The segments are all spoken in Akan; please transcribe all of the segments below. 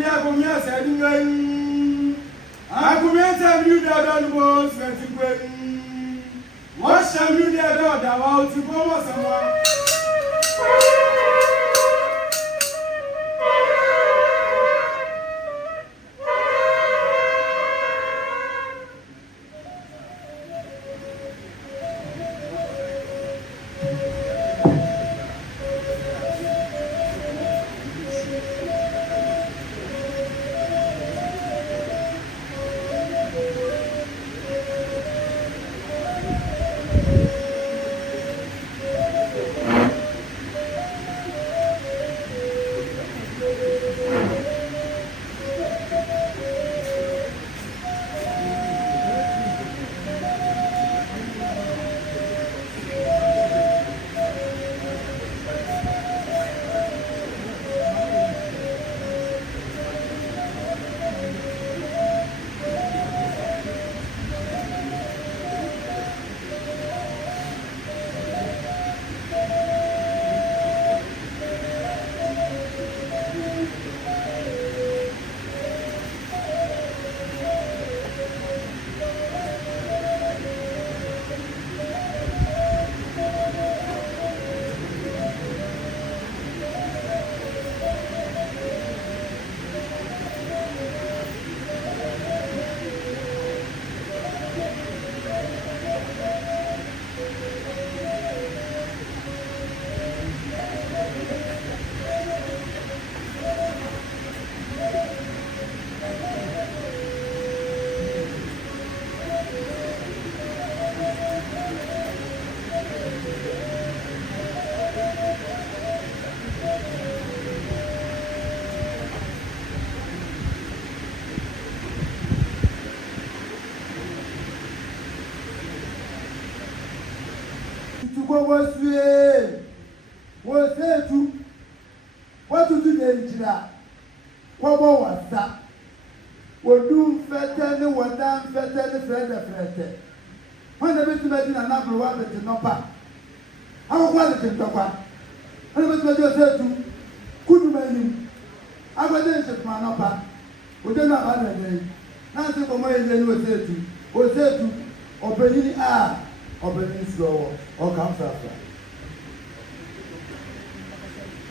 akumia sadingan. Akumia sabu da don bo swetin. What shall you do that want to go someone? Was there to what to do the what was that? What do fatter, what damn fatter, friend. When the bit imagine another one to no pack. How was it in Tapa? And it was said to good man. I was there to my upper. We don't know other day. Nothing for my name was said to open opening slow or comes after.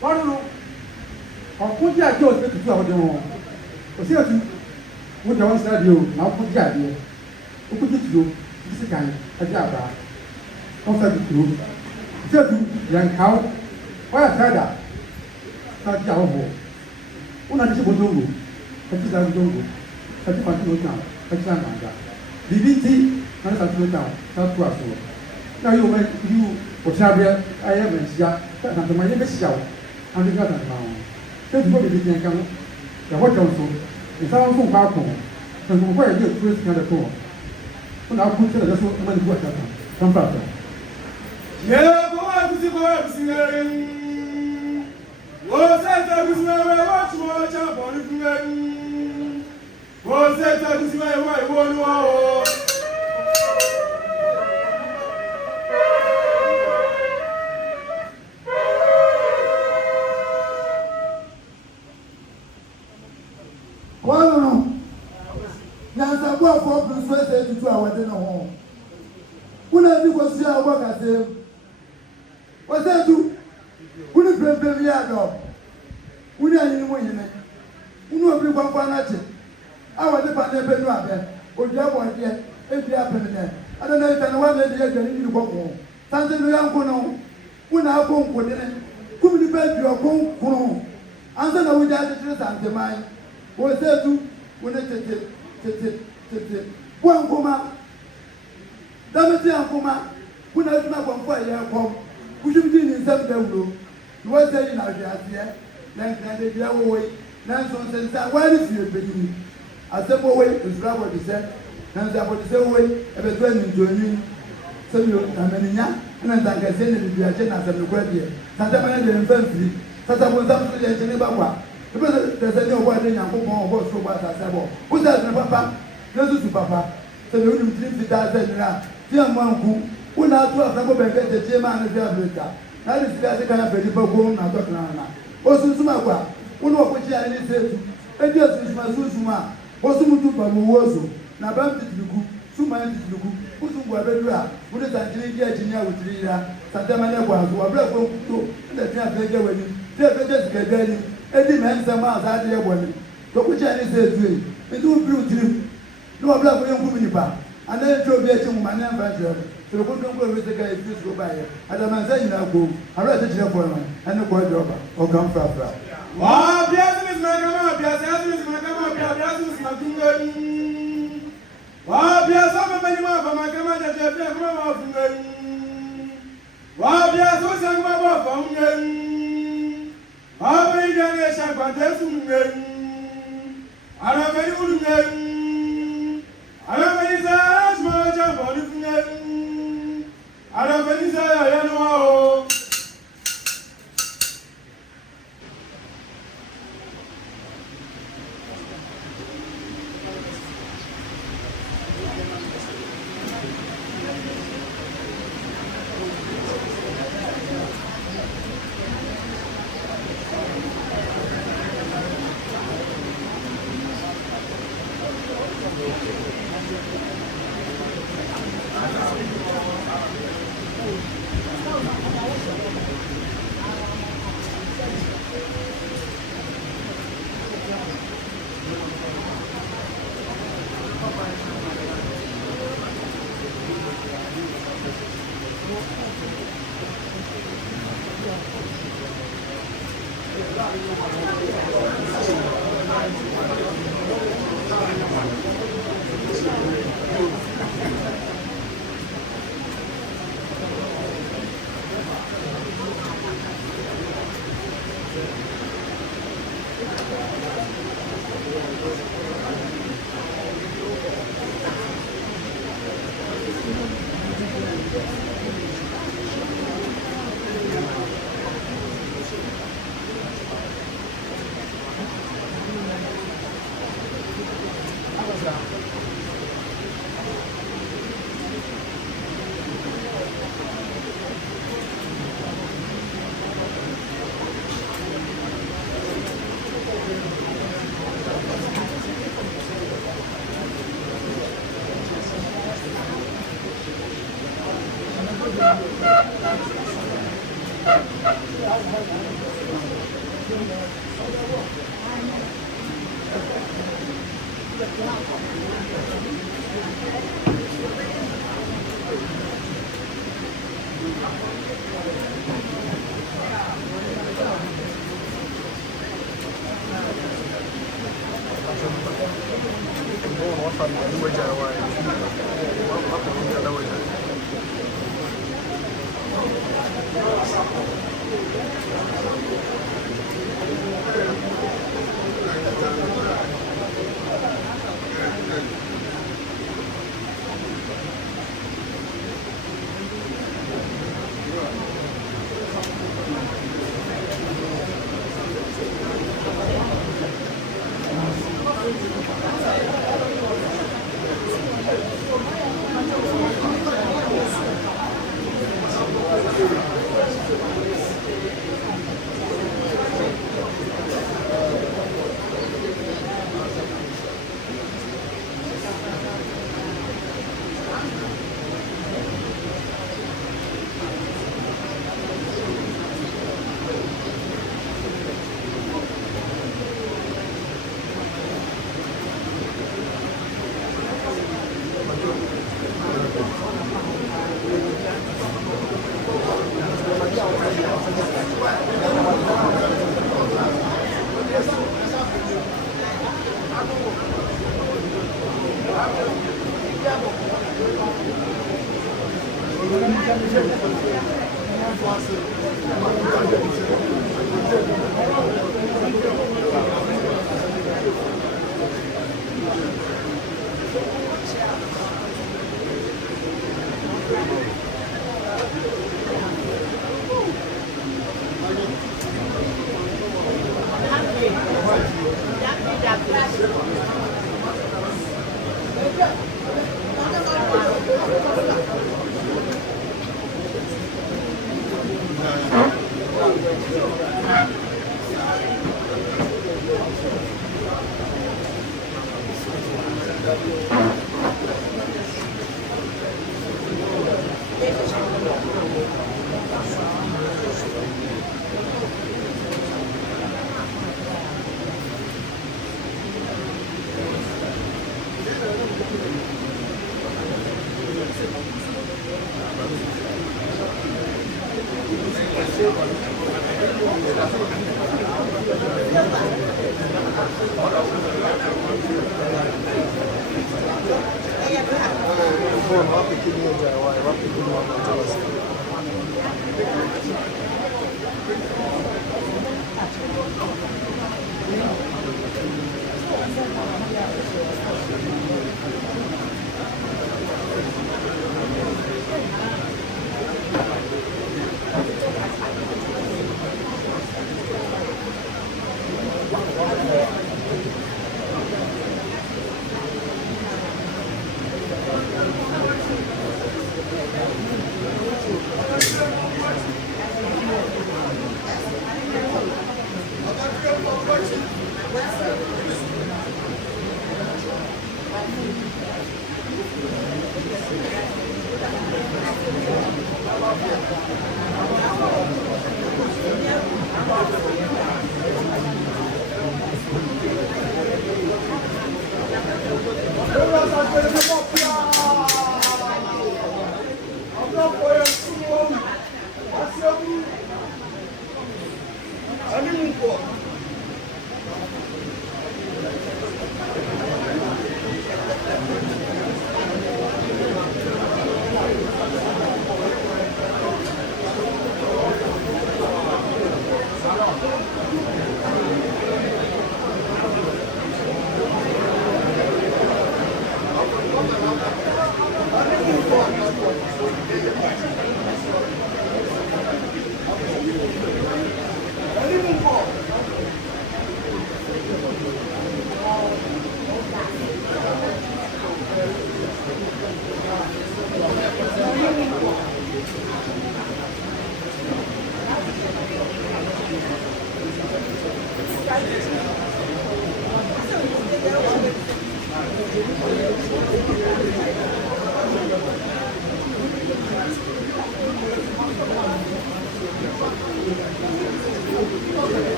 What do I put your jaws to flower the home? Was here to put your own you now put the idea. Who put it through this kind of job? Outside the group. Said to young cow, why a feather? Not your home. One additional dongo, a design dongo, a different town, a time. BBT. Not to us. Now you make you or Sabia, I haven't yet, and my name is Shout, and the garden now. Don't go to the camp. The what also is our own balcony, and where you first got a phone. When I put it as well, I'm going to come faster. Yeah, go on to the board, singing. Was that I was never watch up on it? Was that I was my wife, one more? To our dinner home. When I do was your work at them, what's that do? Wouldn't play me out of? Wouldn't I know you make? You know, everyone for nothing. I was the partner, or the other one yet, if you happen there. I don't know if anyone let you get into home. Something we are going when I go for dinner, could be bed your home. And then I would add the dress and the mind. Was there to when it one woman, Damati and Puma, who knows not one fire home, who should be in some devil. You were saying out there, then they go away. Nanson says, why is you beginning? A simple way is rubber to say, and that was the way of a training to you. So you are many, and then I can send it to your agenda as a graduate. Sometimes I infantry, such a was up to the Geneva. Because there's a new wedding and football horse for what I said. Who's that, Papa? Let's do Papa. So you will treat it as a dear man who now to have never been the chairman of the Africa. That is the kind of people who are talking now. Also, Sumaqua, who know what I need to edi esusuma susuma osumutu babu wozo na bam tituluku suma tituluku usungu abedura bude sanjiri dia jinia wutirira santama ne kwazo abra ko kuto nda tia feje wani tia feje sikadani edi mensa ma za de yeboni to ku cha ni se tue ndu bi utiri no abra ko yenku bi nipa ana to bi echi mu mane mfa jero to ko ndo ko wese ka efi so ba ye adama za nyina ko abra te jire fo ma ene ko joba o kan fra fra wa biasis magama biasis magama biasis magungani wa biasa mama ba magama ja je fe kuma ma fungani wa biasa sangma ba fungani wa ba ida ne sha kwante sungani ara meri ulungani ara meri sa asma ja ba fungani ara meri sa ya no o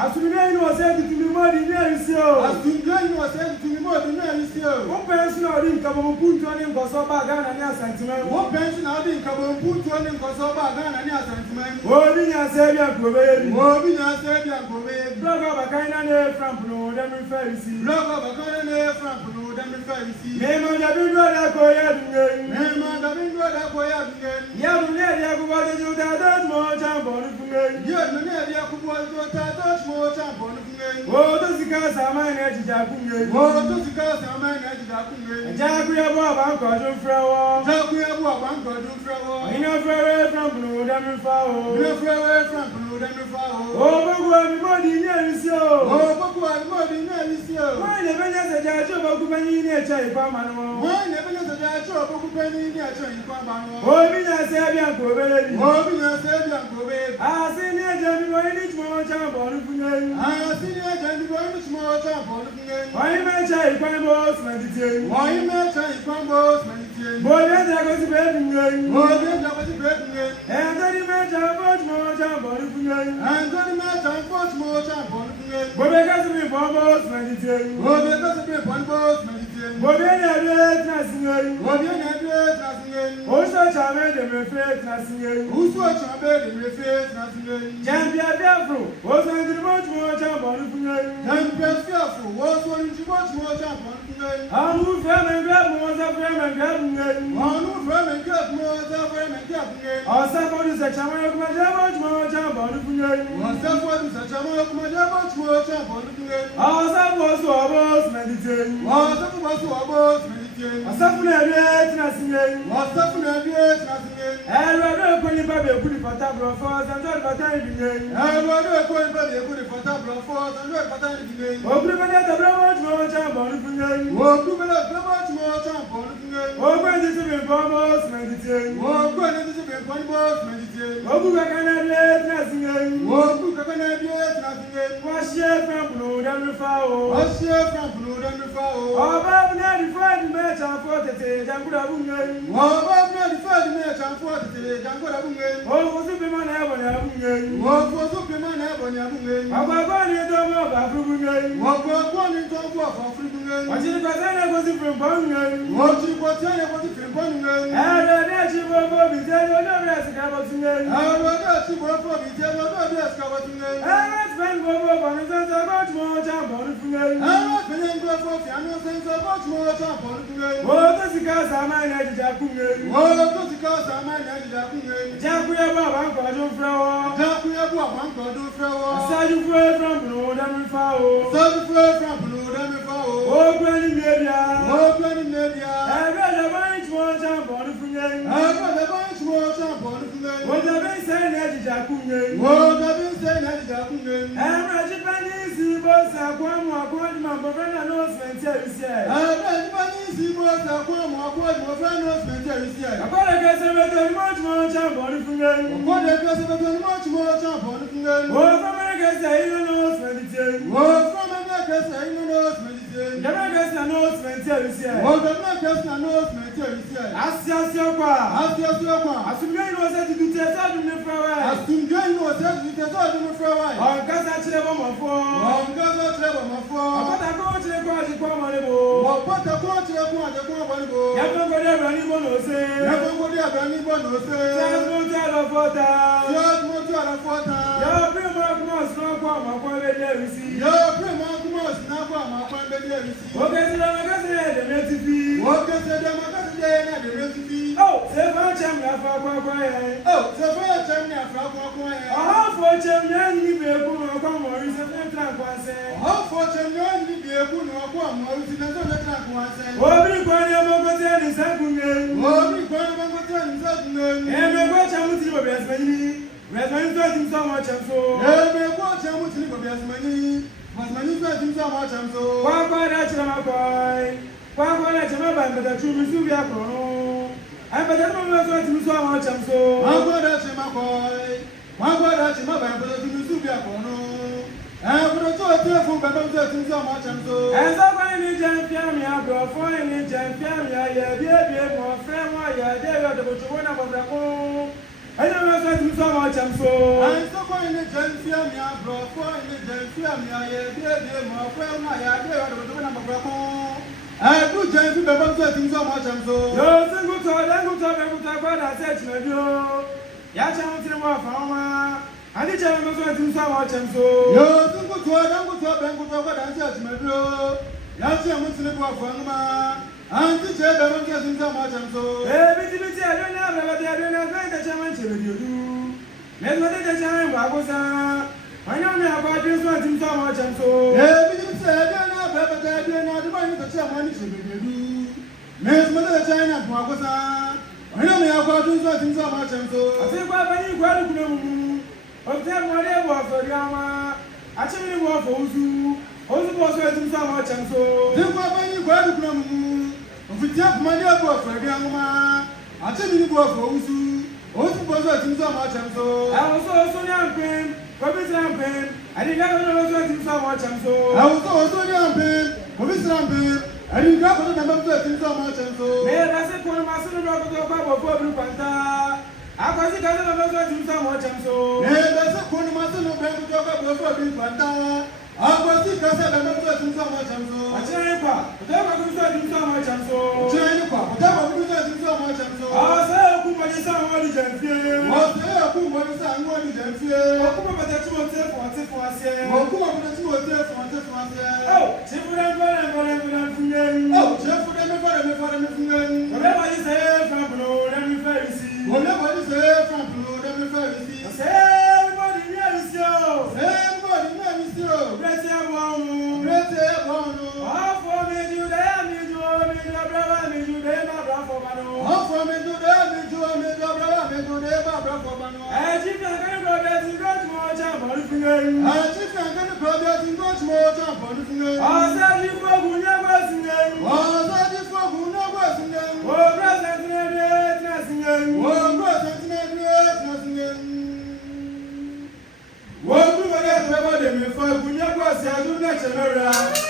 As you know, was said to me more than years, so as you know, was said to me more than any seal. One person or in Kabon put on him because of Bagana and sentiment. One pension out in Kabon put on him because of Bagana and sentiment. Holding a Savior Kobe. Moving a Savior Kobe. Blog of a kind of from Pno, them Pharisee. Blog of a kind of from Pno, them Pharisee. Name on the window that Koya. Name on the window that Koya. Yabu Nadia Kuba, you don't more jump on the Yes, Nadia Kuba, touch more jump on the Oh, those guys are my edge, Japunga. Oh, those guys are my edge, Japunga. Jaguar Bob, Uncle Flower. Jaguar Bob, Uncle Flower. In a fair from Pno, them Fowl. In a fair from Pno, them Fowl. Oh, everybody knows you. Oh, everybody knows you. Why never has a judge of Occupany nature, Pamano? Why never has a judge of Occupany nature in Pamano? Oh, me, I say, I'm Kobe. Oh, me, I said, I'm Kobe. I see near Jamie, each more jump on the I see a gentleman with small jump on the game. Why may I find boss meditating? Why you may try to come both meditating? Boy, then I go to bed and Oh, then there was a great game. then you may jump much more jump on the game. And then my time for small jump on the game. But because of me, boss meditating. Oh, because of the one boss meditating. But then I read nothing. Oh, then I did nothing. Also, I made them reflect nothing. Who's watching a bed and refuse nothing? Champion Biafro was under much more jump on the game. Then press fearful was wanting to watch more jump on the game. I'm who from and grab more of them and grab them. One who from and get more of them and get them. Or somebody said, I'm much more jump on the game. One step was such a much more jump on the game. Or some was to our boss meditating. One step was to a boss meditating. Asafuna read nothing. What's up in the years, nothing? I rather put it a good photographer for and not but I begin. I want to go and play a good photographer for and not but I begin. Oh, prepare the much more jump on the game. Oh, do much more jump on the game. Oh, when this is bombs meditating. Oh, go and this is one boss meditating. Oh, who can I read nothing? Oh, who can I get nothing? Wash your from blue and foul. What's your from Blue and the Fowl? Oh, Bob, not the Friday match on 40 and put a woman. Oh, I'm not the first match on 40 I'm going to win. Oh, was it the man ever having? Oh, for Superman, I want to win. I'm going to do more about women. What was one in top for freedom? What did I was from Bungan? What you was I was from Bungan? I read you over the day or no rest about today. I was you were for the table of the excavating. I spent over on the much more jump on the game. I was paying for piano sense of much more jump on the game. Oh, this is because I'm a night Japan. Oh, because I'm a night Japan. Japan, Uncle Flower. Japan, Uncle do flower. Side you from Blue and Fowl. Some flow from Blue and Fowl. Oh, Granny Media. Oh, Granny Media. I read a bunch more jump on the game. I got a bunch more jump on the game. What have been saying at Japan? Oh, I've been saying that Japan. I'm a Japanese boss. I want more my friend announcement here. I read Japanese was a poem or my friend was mentioned here. I got a guess a much more jump on the game. What a guess of much more jump on the game. Oh, from America, say, announcement. Oh, from America, I know medicine. The American announcement here. Oh, the American announcement here. Ask your qua. Ask your As you may know, that you do test out in the flower. As soon as you know that you can talk to me for a while. On Casa Chevron for. On Gaza Trevor, my phone. But I go to the party for Monebo. What a quarter of one, the Congo. Never go there, anyone say. Never go there, anyone will say. There's no tell of water. Just more to a photo. Your prima must not come upon the day we see. Your prima must not come upon the day we see. Okay, so I'm going to say the native. What can say them against the day and the recipe? Oh, say for Champion for Oh, the first time you have oh, for Champion, you be able to come or is a track. how fortunate you be able to come or is it a track once? Oh, bring one of my is happening. Oh, we go to the And I watch out with you, Rasmani. Rasmani thought so much of so. Every watch I would think of as many. Was manifesting so much and so. Why that's my boy? Why that's my band, but the truth is to be a pro. I bet I don't know so much and so. How about that's my boy? Why that's my band, but the truth is to be a pro. And for the total but I'm getting so much and so. As I find it, Champion, I go for any champion, I be more friend, why I dare to go to one of the home. I don't know so much and so. I'm so going to Jenfiam, I brought for in the Jenfiam, I be more friend, I dare to go to one of the home. do giant to the bottom things so much and so. Yo, single to God, I said to you. Yacham to the more farmer. And the channel goes to so much and so. Yo, single to God, I said to you. Yacham to the more farmer. And the channel goes to so much and so. Everything I don't know, but I don't know the challenge you do. Never the challenge, Babosa. I know me about this one so much and so. Everything said, I don't know, but I don't know the money that someone should do. Miss Mother China, Babosa. I know me about this one so much and so. I think what you got to do. Of them, whatever for Yama. Actually, what for you. Also, was so much and so. Then what you got to do. If you take money about for Yama, I tell you what for you. Also, was so much and so. I was also young pain. I didn't know so much and so. I was also young pain. I didn't know so much and so. May I say, for my son, Blue Panther. I was the kind of so much and so. May I say, for my son, Blue Panther. I was the kind of so much and so. I tell you, whatever you so much and so. Whatever you so much and so. I say, who was the one who just here? Was there who was the one who just here? Who was the 2 for us here? Who was the 2 for us here? Oh, Chief Oh, Jeff, whatever you say from below, let me face it. Whatever you say from below, let me face it. Everybody knows you. Everybody knows you. Bless your one. Bless your one. All for me, you there, me, you, my brother, me, you there, my brother, for Mano. All for me, you there, me, you, my brother, me, you there, my brother, for Mano. I think I'm going to go back to God more time for the finger. I think I'm going to go back to God more time for the finger. I said you for who never sing. Oh, that is for who never sing. Oh, present in the nothing. Oh, present in the nothing. What do I get about them if I could never say I do not know?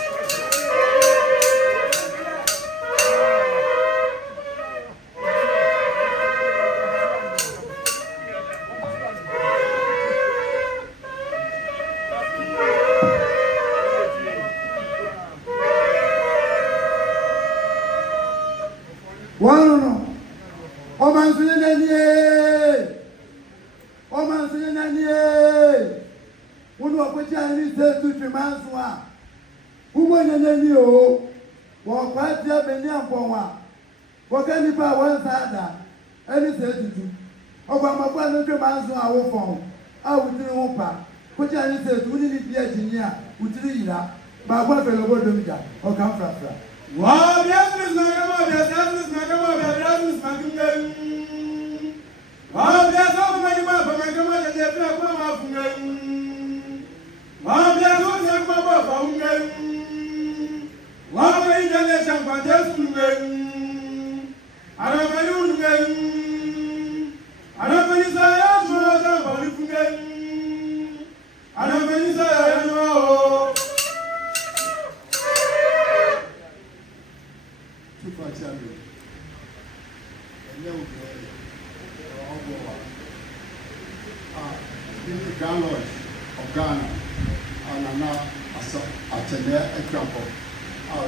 One, oh, man, when you put your hands to 3 months, who went in you? Walk quite your Benian Poma. What can you buy one side? Any said to over my 100 miles I will phone. I would do one put your hands to the engineer, which is that. But what will go to me or come from? Wow, yes, my God, yes, my God, yes, my God. Oh, there's all my mother, my God, and there's no one of them. Oh, there's all my mother, one way generation, but there's one. I don't know. I don't know. I don't know. The Grand Lodge of Ghana, and now attend their example. Our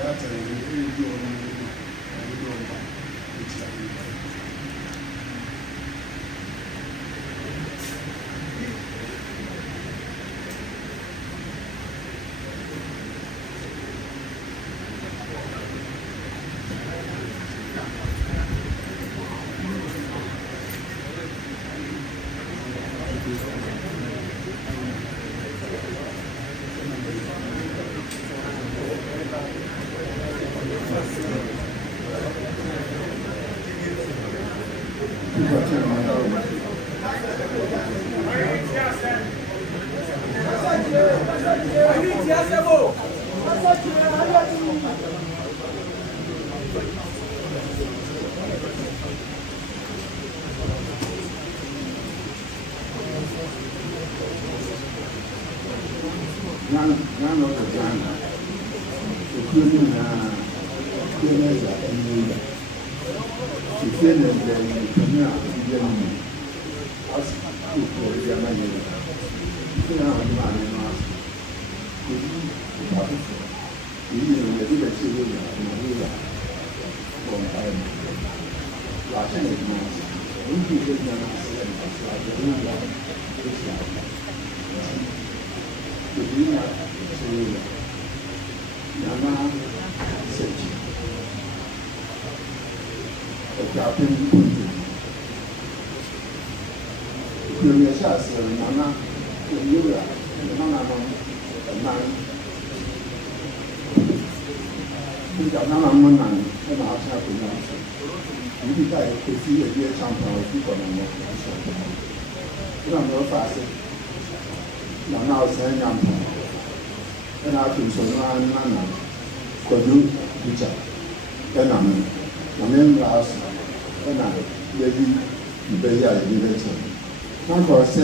Grand Lodge of Ghana, including Kenya's and India. The Kenyan and Kenya Indian as for the American. They are the man in us. 你有这个记录的，没有？我们还老现在什么？我们这边呢是有的，就是有的呢是让他设计，加分控制。有点下次让他有的，让他们很难。你讲那么难，那拿下回来，你得在回去也别上班，不可能的，不然没有发生。然后才两盘，那平时那，我就比较，那边老师，那也预备下也没成，那可是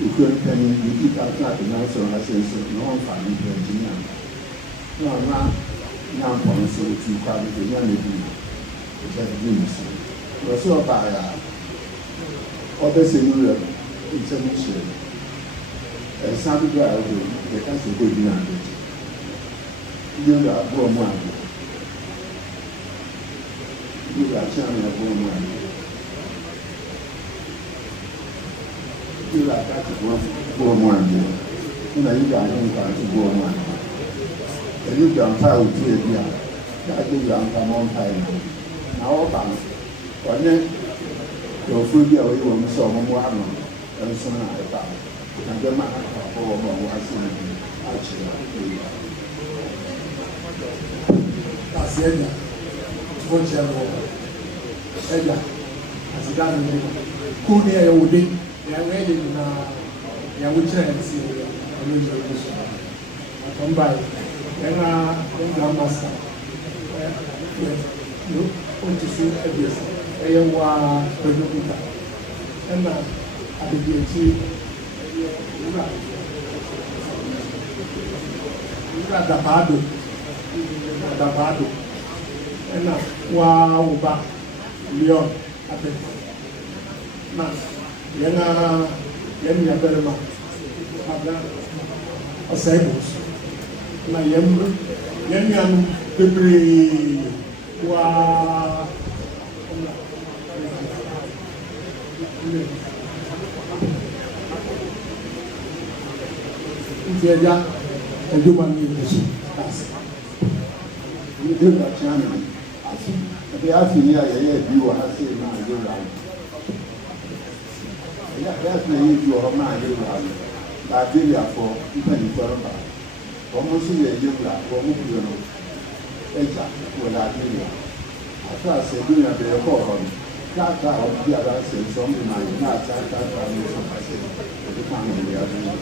有个人肯定你到那边那时候还真是那种反应很惊讶，那朋友说最快的就那里比，在运势，有时候把呀，我的新人一真是，3个月就也开始会这样的，有点过慢的，有点像那过慢的，有点开始过慢的，那有点用感是过慢的。有两派有这样，那就两派门派嘛。然后反正有分别，我们说我们玩嘛，生哪一把，那个嘛，我们玩是二起来对吧？大时间的，我讲过，呀，还是干的那个，过年有的，两个人那2位车是我们有的是，同拜。yang masa untuk biasa yang berjuta karena ada dia ada padu karena ubah lion ada nah yang berma ada asebus na yang bebree wa ntiaja adwuma no yɛ so ase yɛde bɛkyea no ase ɛde afei a yɛyɛ bi wɔ ha sei na ayɛwura no ɛyɛ afei yɛ bi wɔ hɔ ma ayɛwura no baaderiafoɔ mpanimfoɔ no baa wɔn nso yɛ ayɛwura wɔn mo kuro no agya wɔ baaderiafoɔ ato asɛ bi na bɛyɛ kɔɔ hɔ no krataa a ɔde biara asɛ nso ɔmo ma yɛ na akyaakyaakyaa no nso asɛ ɛde ka no yɛ ado no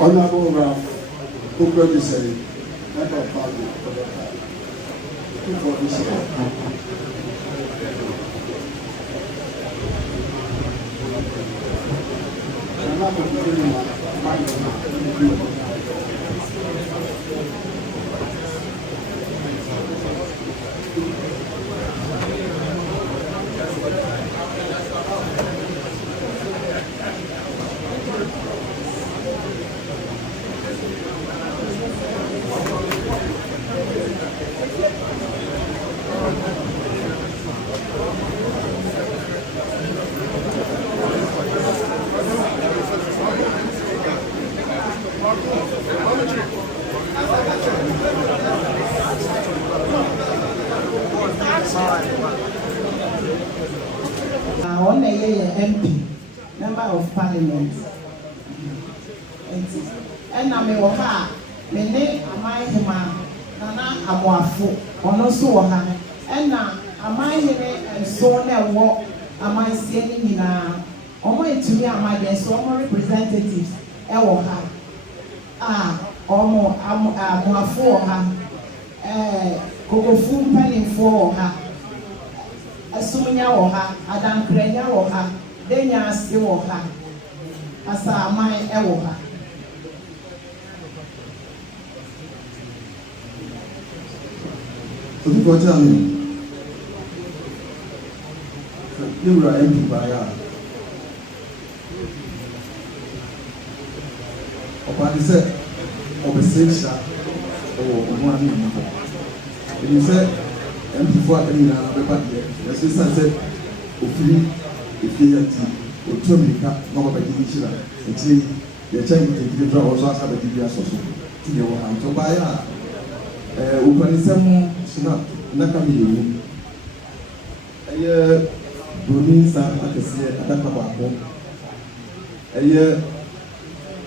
Honorable Ralph Ukwebiseri, Member of Parliament for the time. For this year. On a MP, Member of Parliament. And I may have my name, my Hema, Nana Abuafu, or no so her. And now, am I here and so now walk? Am I seeing in a only to me, am I the so representatives? Ewoha. Omo Abuafu her. Kokofu penny for her. Asumunya wɔ ha, adankrenya wɔ ha, denya ase wɔ ha, asaaman wɔ ha. Obi kɔ kyerɛ mi, ne wura MP baeɛ a, ɔbaade sɛ ɔbɛsɛ hyira wɔ ɔmo ano mu hɔ. Ɛnim sɛ MP fo a nyinaa bɛba deɛ, ɛso san sɛ ofiri efie yɛ ti, otu mirika na ɔbɛgye ne hyira. Nti yɛkyɛ nketenkete a wɔso asa bɛgye bi asɔ so. Ti deɛ wɔ ha nto baeɛ a ɔpanisɛm sina nnaka mmienu. Ɛyɛ buroni nsa akɛseɛ adaka baako. Ɛyɛ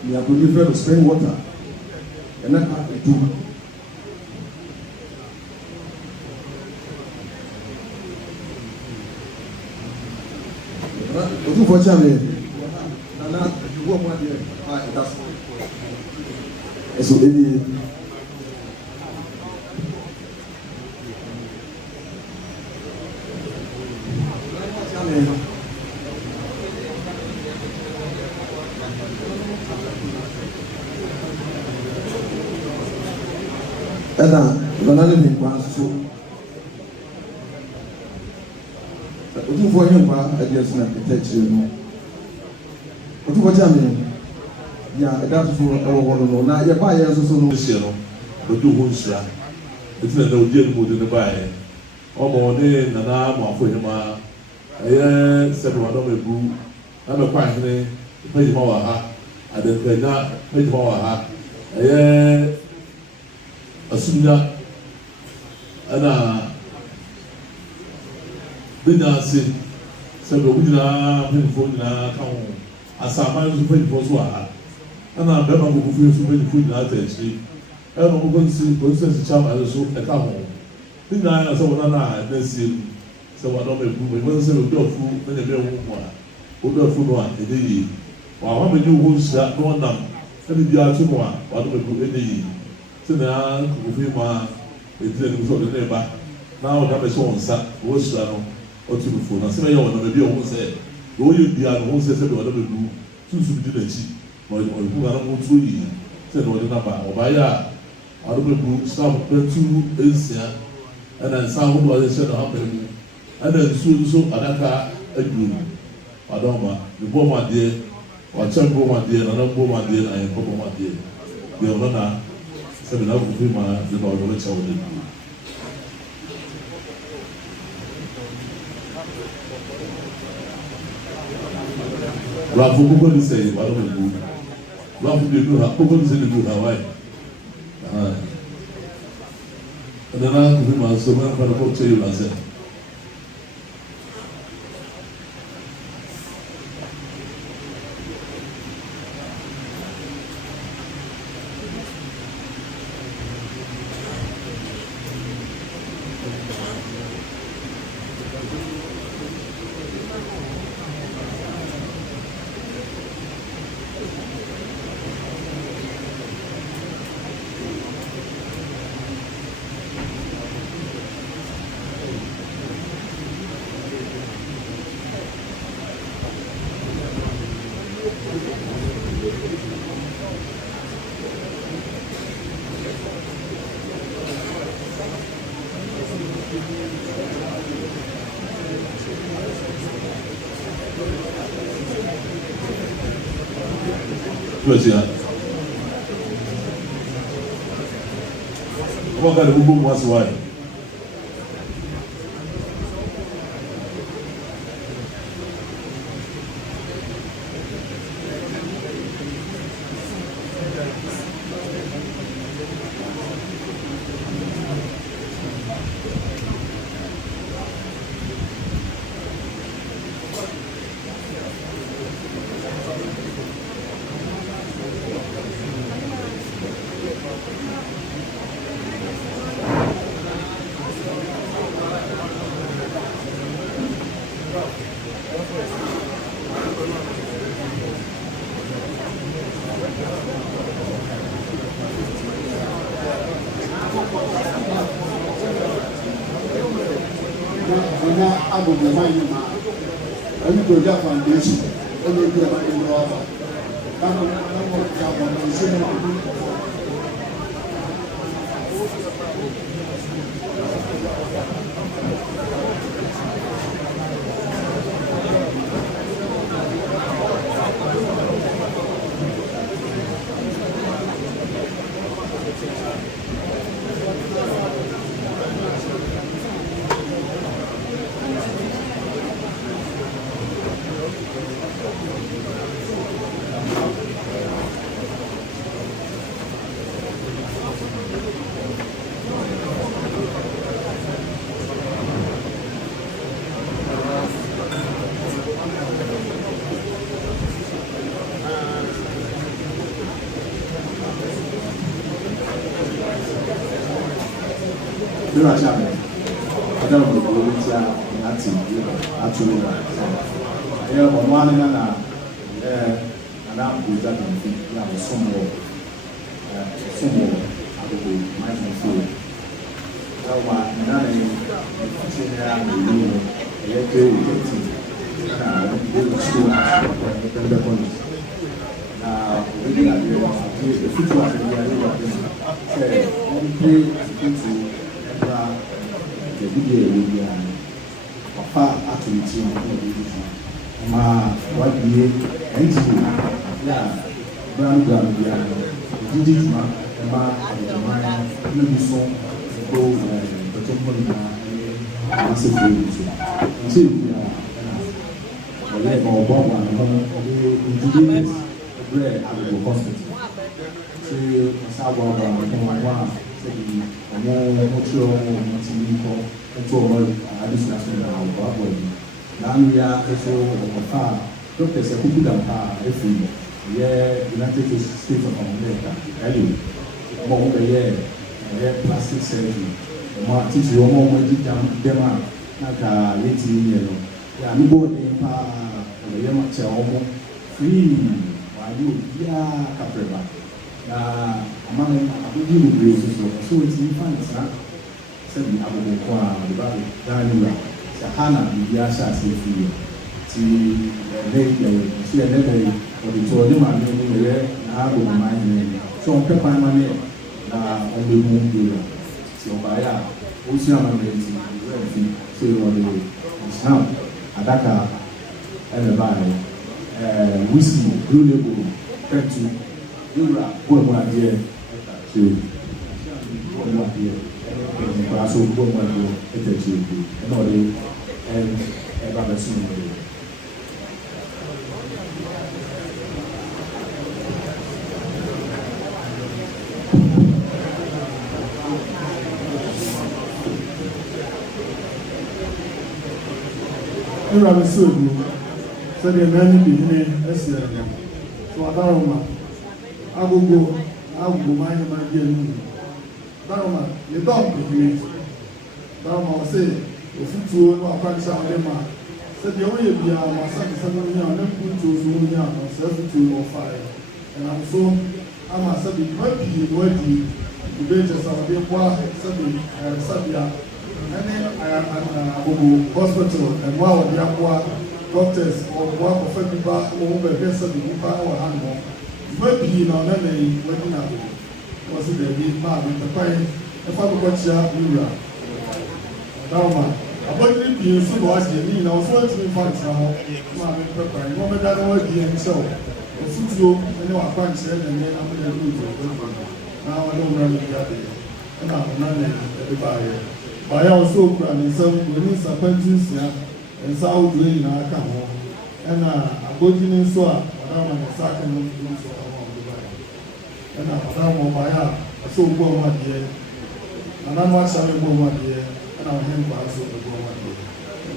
nea buroni fɛ no spring water ɛnaka edu. Otu fɔ kyerɛ mi nana ewu ɔmo adeɛ a ɛda so ɛso ɛnie. Ɛna nana ne mi nkwa nso otumfoɔ nye nkwa ɛdeɛ so na ɛtɛ akyire no otumfoɔ kyerɛ me nea ɛda so ɛwɔ hɔ no na yɛbaa yɛn nso so no ɛhyɛ no ɔde ho nhyira ɛti na ɔdi anim ɔde ne baeɛ ɔma ɔne nana amoafo hema ɛyɛ sɛbe wadɔm abu na mɛkɔ ahene pɛgyima wɔ ha adankranya pɛgyima wɔ ha ɛyɛ asumnya ɛna benya ase sɛbe ɔmo nyinaa mpanyinfoɔ nyinaa ka ho asaaman nso mpanyinfoɔ so wɔ ha ɛna bɛrima nkɔkɔfoɔ nso mpanyinfoɔ nyinaa ta akyire ɛna ɔmo constituency chairman nso ɛka ho ne nyinaa yɛ sɛ wɔn nana a ɛna sie mu sɛ wɔn anam egu mu ɛgbɛn sɛ obi ɔfu ɛna ɛbɛn ho mu a obi ɔfu no a ɛna yie wɔn ahoma bɛ nye wɔn nhyira na wɔn nam ɛna bi ato mu a wɔn anam egu ɛna yie sɛ na nkɔkɔfoɔ mu a ɛgyina ne mu sɛ ɔde ne ba na wɔn nam ɛhyɛ wɔn nsa wɔn hyira no ɔtu no fo na sɛ ɛyɛ wɔn nam ebi a wɔn sɛ wɔyɛ bia no wɔn sɛ sɛ wɔn nam egu tuntum di n'akyi na ɔyɛ na wɔn tuo yie sɛ na ɔde naba ɔbaayɛ a wɔn nam egu staff pɛtu nsia ɛna nsa ahodoɔ a yɛhyɛ no hapa mu ɛna nsuo nso adaka aduonu adɔma ne bɔ mu adeɛ wakyɛn bɔ mu adeɛ nana bɔ mu adeɛ na ayɛnkɔ bɔ mu adeɛ deɛ ɔno na sɛbi na afufu ma de na ɔno kyɛ wɔn aduonu. Wafo koko ni sɛ wadɔm egu wafo de du ha koko ni sɛ de du ha wae ɛnana afufu ma nso mɛ nfa na kɔ kyɛ yi la sɛ. President. What kind of book was why? Foundation, and you'll be able to do all that. There are chapters. I don't know what it's actually. Yeah, but one and I'm good at it. Yeah, some more. I will be my food. And then the video will be a far activity what we brand did maybe so go Doctors are putting them every year, United States of America. More plastic surgery. More teach you more them like a late year. Yeah, no more than free. Why you? Yeah, Capreva. Among you will so it's infant. Said the Abu Kwa, the Bible, Daniel, Sahana, the Yasha, free. See, see a letter for the Tolima, I have my mind. So, on paper, money, on the moon, so by a ocean, so now, Adaka, and the Bible, whiskey, blue label, petrol, Yura, one idea, so one idea, and so one idea, and about soon. I'm so good. So the man beginning, let's say, so Daroma, I will go mind my dear. Daroma, you don't begin. Daroma say, if you two are practicing on them, said the only be our son, 7 years, and then put to Zunia, 72 or 5. And I'm so, I'm a sabi, worthy, the benches are being well, Sabia. And then hospital and wow, the aqua doctors or one of every bar over the best of the power handle. Maybe on that name, working out. Was it a big man with the pine? If I got you, Dawma, abɔdini pii nso na wagye ne nyinaa nso atumi mfa ntena hɔ maame pɛpɛ ne wɔn bɛda na wadi ɛni sɛ ofutuo ne wakwankyerɛ na ne amena ne otu ɔbɛfa na wɔn ne wɔn bi ade ɛna ɔna ne ɛde baayɛ baayɛ a ɔsɛ okura ne nsam wɔn nsa pɛnti nsia nsa ahodoɔ nyinaa ka ho ɛna abɔdini nso a ɔdawma ne nsa aka no nso ɔmo ɔde baayɛ ɛna ɔdawma ɔbaayɛ a ɔsɛ ogu ɔmo adeɛ nananom ahyɛ no ɔmo adeɛ na ɔhene nkwa nso ɔgu ɔmo adeɛ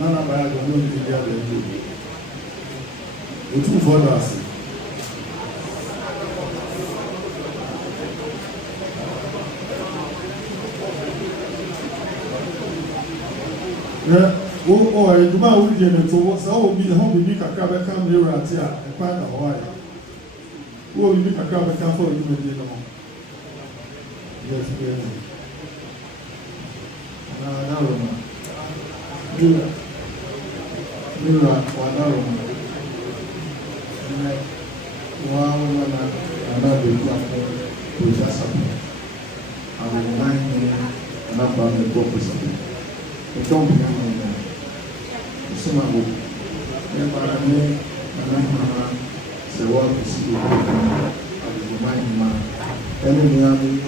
nana baayɛ a ɔmo nti bi ada ɛdi otu fɔdɔ ase. Edwuma a wodi ne to saa wɔ bi ho bibi kakra bɛka mmiri ate a ɛkwan na hɔ ayɛ wɔ bibi kakra bɛka fɔ edwuma die no ho yes yes na roma mira wana roma na wa wana ana be ku afɔ proja sapo awo nine ne ana ba me ko ko sapo e ton bi na soma wo e ba ne ana ma se wa ko si ko awo nine ma ene ni ami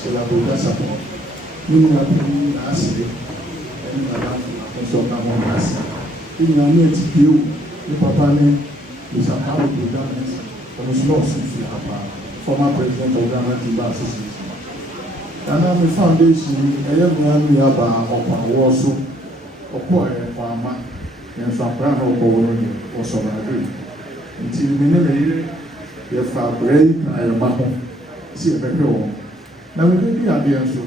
se la proja sapo nínú abúlé àṣírí ẹni bàbá àkọsọ káwọn àṣà nínú àmì ẹtì bíó ní papa ní ìṣàpá òkè ghana commissioner of city apa former president of Ghana Timber Association Ghana mi foundation ẹyẹ mìíràn mi aba ọkọ àwọ so ọkọ ẹkọ ama yẹn nso akora náà ọkọ wọn ni ọsọrọ adé nti mi ní lẹ́yìn yẹ fa abúlé yìí kan ayọ̀má ho sí ẹ̀fẹ̀ hwẹ́ wọn na mi bẹ bí adé nso.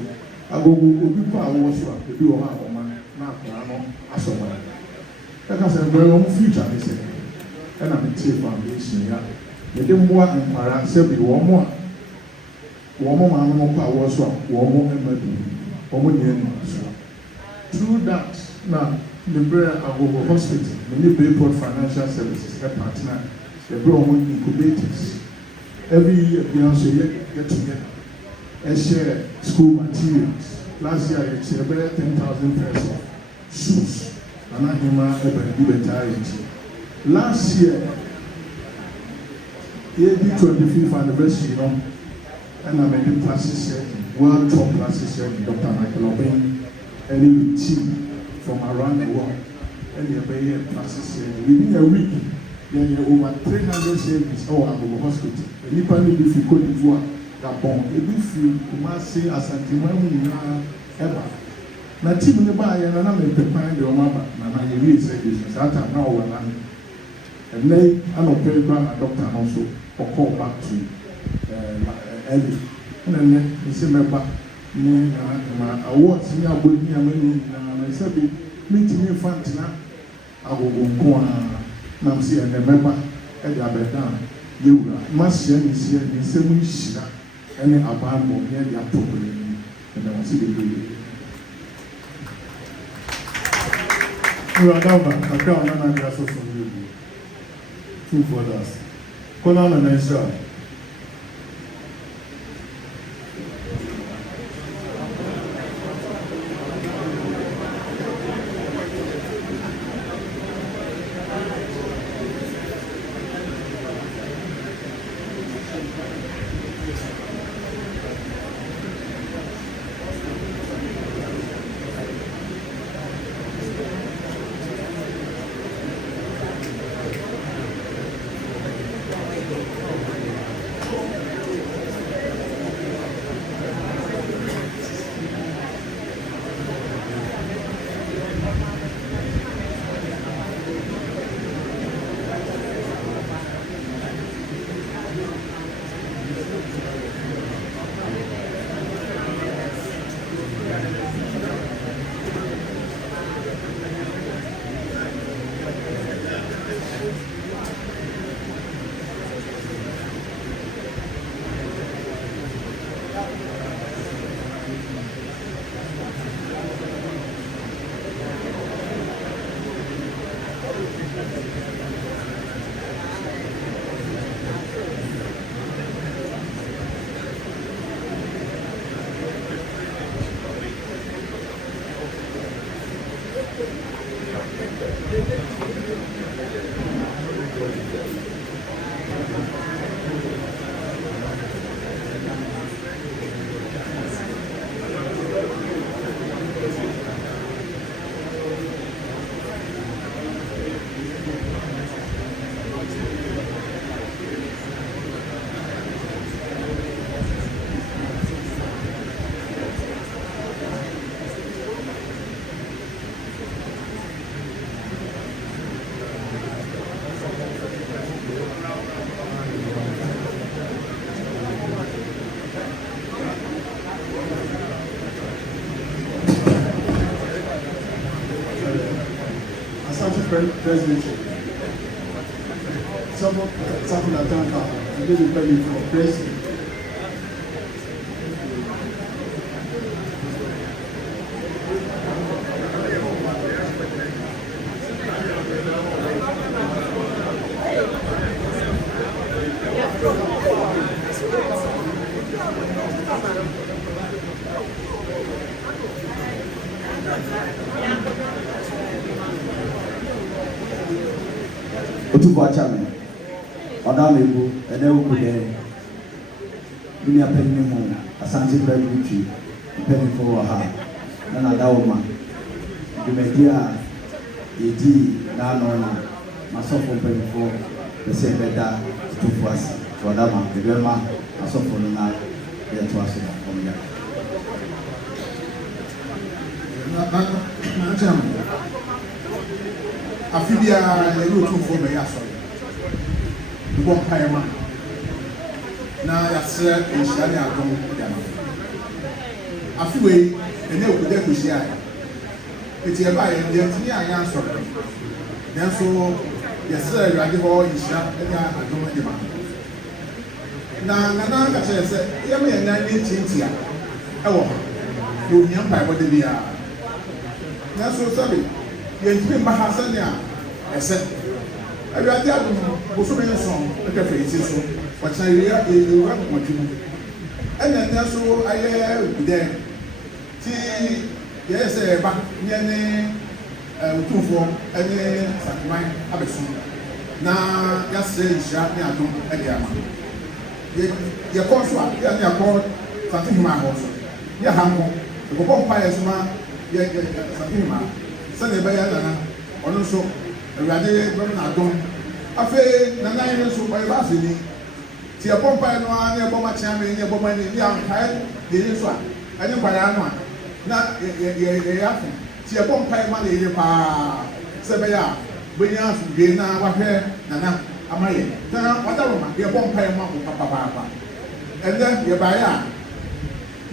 Agogo obi kɔ awɔ so a ebi wɔ hɔ a ɔma na akora no asɔ wɔn ɛka sɛ mbɛ wɔn future ne sɛ ɛna ne tie foundation ya yɛde mmoa nkwara sɛbi wɔn maame mo kɔ awɔ so a wɔn mma bi wɔn nyɛ no so through that na ne brɛ Agogo hospital ne ne Bayport financial services partner yɛbrɛ wɔn incubators every year bi nso yɛ get together. Share school materials. Last year, I shared 10,000 pairs of shoes. And I came last year, the 25th anniversary, and I made plastic surgery, world top plastic surgery, Dr. Michael Obeng, and the team from around the world. And they have plastic surgery. Within a week, there are over 300 surgeries at our hospital. And you can be difficult. Gabon, ebi fi Kumasi Asanteman nyinaa ɛba na team ne ba yɛ na mepɛpan de ɔmo aba na yɛwie exhibition saa ta na ɔwɔ nan ɛnɛ anɔpɛ kura na doctor no so ɔkɔɔ back to early ɛna nɛ nse mɛba ne na awards ne abɔ ni amani na nse bi mitimi fa ntena Agogo nko a na msi ɛnɛ mɛba ɛde abɛdan yɛwura mahyia ne sia ne nsɛm nhyira ɛne abaa bɔ ne ɛde atɔ pɛlɛ ni ɛna wɔn si bebree. Dawma kakra ɔna na adi asɔsɔ ne ebu 2 brothers kɔna na na Israel. President, something that done now, today we pray for president. Otubo achame ọdọ mebu ẹdẹ okwu dẹ dunia pẹni mu Asante bẹẹ wutwi mpẹnifo wọ ha na dawo ma dwumadi a yɛdi n'ano na masɔfo mpanyinfo pɛsɛ bɛda tufo ase wɔda ma ɛbɛma asɔfo no na yɛto aso na wɔn yɛ. na kyerɛ mo afi biara yɛyɛ otumfoɔ bɛyɛ asɔre bɔ mpaeɛ ma na yɛasrɛ nhyira ne adom de ama afi wei ɛnyɛ okuda kɔhyia eti ɛba yɛ ntini ayɛ asɔre nanso yɛsrɛ awurade hɔ nhyira ne adom de ma na nana ka kyerɛ sɛ yɛma yɛn nan ne ntiantia ɛwɔ hɔ na ohia mpaebɔ de biara nanso sɛbe yɛntumi mba ha sɛnea ɛsɛ awurade adom bosome nson atwa fa yɛti so wɔkyena yɛwura nkɔmɔtwe mu ɛna nnɛ so ayɛ okudɛ ti yɛyɛ sɛ yɛba nyɛ ne otumfoɔ ne sakeman abɛso na yɛasrɛ nhyira ne adom de ama yɛkɔ so a yɛne yɛkɔ satehema hɔ so yɛha nkɔ yɛkɔbɔ mpaeɛ so ma satehema sɛdeɛ ɛbɛyɛ nana ɔno nso awurade bɛm no adom afei nana yere nso ɔyɛ baaseni nti yɛbɔ mpaeɛ no a ne yɛbɔ makyea me ne yɛbɔ mani ne yɛankae yɛyɛ so a ɛne nkwadaa no a na yɛyɛ afo nti yɛbɔ mpaeɛ ma ne yere paa sɛ ɛbɛyɛ a bɛnya asomdwee na wahwɛ nana ama yɛ na wadaroma yɛbɔ mpaeɛ ma ko papapaapa ɛnɛ yɛbaeɛ a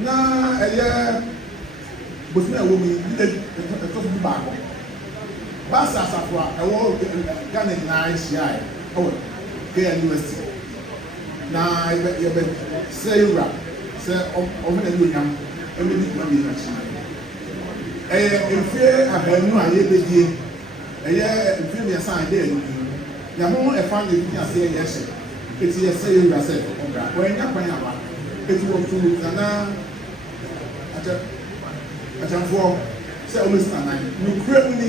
na ɛyɛ bosome a ɛwɔ mu yi ɛtɔ so bi baako baasa asafo a ɛwɔ Ghana nyinaa ahyia ɛwɔ KN University na yɛbɛ sɛ yɛwura sɛ ɔmo na yɛwonyam ɛmɛ bi kuma bi n'akyi ɛyɛ mfie ahanu a yɛbɛdie ɛyɛ mfie mmiɛnsa a yɛde ɛnu na ho ɛfa na ebi ase yɛ hyɛ eti yɛsɛ yɛwura sɛ ɔbra wɔnyɛ kwan aba eti wɔtu nana akyɛnfoɔ sɛ ɔmo si nanan nukure mu ni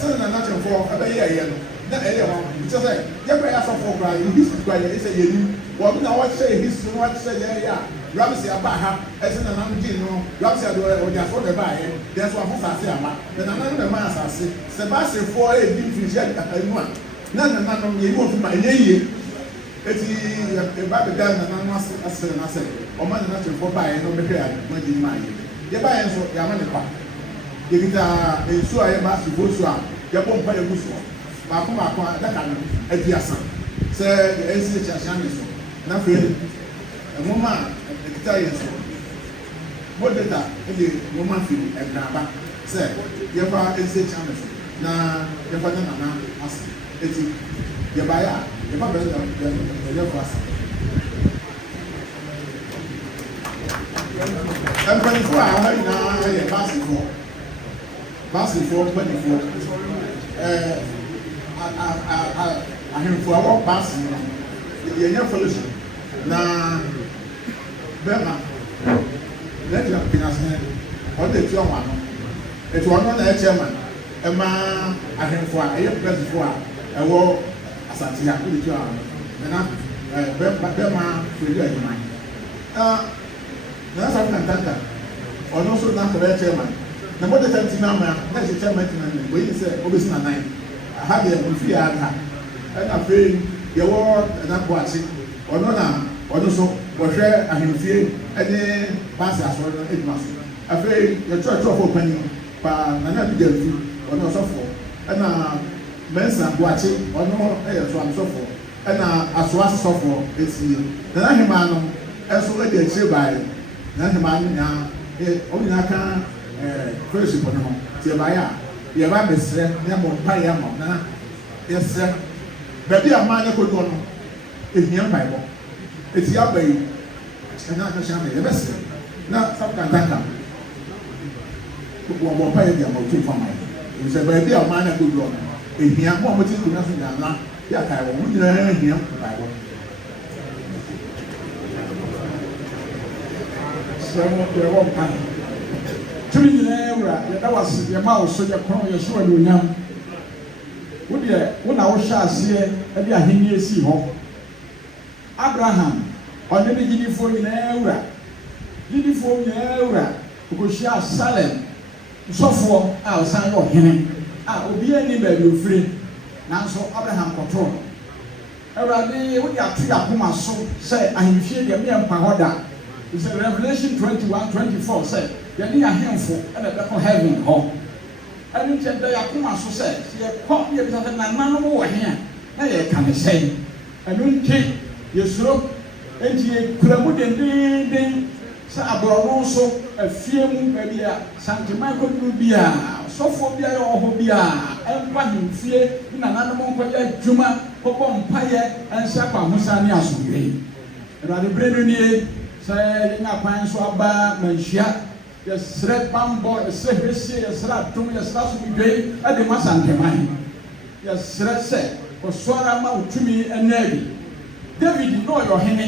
sɛ nana akyɛnfoɔ ɛbɛyɛ ɛyɛ no na ɛyɛ hɔ nkyɛ sɛ yɛbɛ yɛ asɔfoɔ koraa yɛ history koraa yɛ sɛ yɛ nim wɔn na wɔhyɛ yɛ history na wɔhyɛ yɛ yɛ a rabisi aba ha ɛsɛ nana no gyin no rabisi ado ɔdi afɔ na ɛba ayɛ deɛ nso afɔ saase ama na nana no na ɛma asase sɛ baasefoɔ edi mfinhyia anu a na nana no yɛ yi wɔn fi ma ɛnyɛ yie eti ɛba bɛda nana no asɛ na asɛ ɔma nana akyɛnfoɔ ba ayɛ na ɔbɛhwɛ yɛ aduma di ma ayɛ yɛba ayɛ nso yɛama ne pa yɛkita nsuo a yɛba asefo nsuo a yɛbɔ mpa yɛ gu soɔ baako a adaka no aduasa sɛ ɛnsi kyerɛkyerɛ ne so na afei nwoma a ɛkita yɛ so bɔdeta ɛde nwoma firi ɛgraba sɛ yɛba ɛnsi kyerɛ ne so na yɛba ne nana ase eti yɛbaeɛ a yɛba bɛyɛfo ase mpanyinfoɔ a ɔha nyinaa yɛ baasifoɔ mpanyinfoɔ ahemfo a wɔ baasi no yɛnyɛ fellowship na bɛma lɛgyina pinyasene ɔde etu ɔmo ano etu ɔno na ɛkyɛ ma ɛma ahemfo a ɛyɛ pɛsifo a ɛwɔ asante a kuli tia ɛna bɛma firi ɛyima na South Africa ɔno nso na kɔrɛ chairman na mo de sɛ ntina ama na ɛhyɛ chairman tina ne wɔyi sɛ obesi na nan aha deɛ ofi yɛ aka ɛna afei yɛwɔ ɛna boakye ɔno na ɔno nso wɔhwɛ ahemfie ɛne paase asɔre no edwuma so afei yɛtwerɛtwerɛfoɔ panyin paa nana bi gya nfi ɔno ɔsɔfoɔ ɛna mɛnsa boakye ɔno ɛyɛ so asɔfoɔ ɛna asoa sɔfoɔ esie nana ahema no ɛnso ɛde akyire baeɛ nana ahema no nyinaa ɔmo nyinaa ka fellowship no ho tie baeɛ a yɛba abɛsrɛ na ɛmɔ mpa yɛ ama na yɛsrɛ baabi a mmaa ne kodoɔ no ehia mpaebɔ eti aba yi ɛna akahyɛ ama yɛbɛsrɛ na sapkantanka wɔn mpa yɛ di ama otu fama yi ebisɛ baabi a mmaa ne kodoɔ no ehia mo a mo ti nkonnwa so nyana yɛ akae wɔn mo nyinaa ehia mpaebɔ sɛ mo yɛwɔ mpa tumi nyinaa wura yɛda wase yɛma wo so yɛkorɔ yɛhyɛ wɔ anuonyam wo deɛ wo na wohyɛ aseɛ de ahenni esi hɔ Abraham ɔne ne gyidifoɔ nyinaa wura ɔkɔhyia Salem nsɔfoɔ a ɔsan yɛ ɔhene a obiara ni baabi ofiri nanso Abraham kɔtoo no Awurade wode ato yɛ akoma so sɛ ahemfie deɛ meyɛ mpa hɔ da sɛ Revelation 21:24 sɛ yɛne ahemfo ɛna ɛbɛkɔ heaven hɔ ɛno nkyɛ da yɛ akoma so sɛ yɛkɔ yɛbisa sɛ nananom wɔ he a na yɛka ne sɛn ɛno nti yɛsuro enti yɛkura mu dendenden sɛ aborɔno nso afie mu baabi a santeman kɔduru bi a sɔfoɔ biara wɔ hɔ bi a ɛmpa ahemfie ne nananom nkɔyɛ adwuma kɔbɔ mpayɛ ɛnhyɛ akɔ ahosa ne asomdwee Awurade berɛ no nie sɛ yɛnya kwan nso aba manhyia yɛsrɛ bambɔ yɛsrɛ hwesie yɛsrɛ adom yɛsrɛ asomdwee ɛde ma santeman yɛsrɛ sɛ ɔsɔre ma wo tumi ɛnɛ bi David na ɔyɛ ɔhene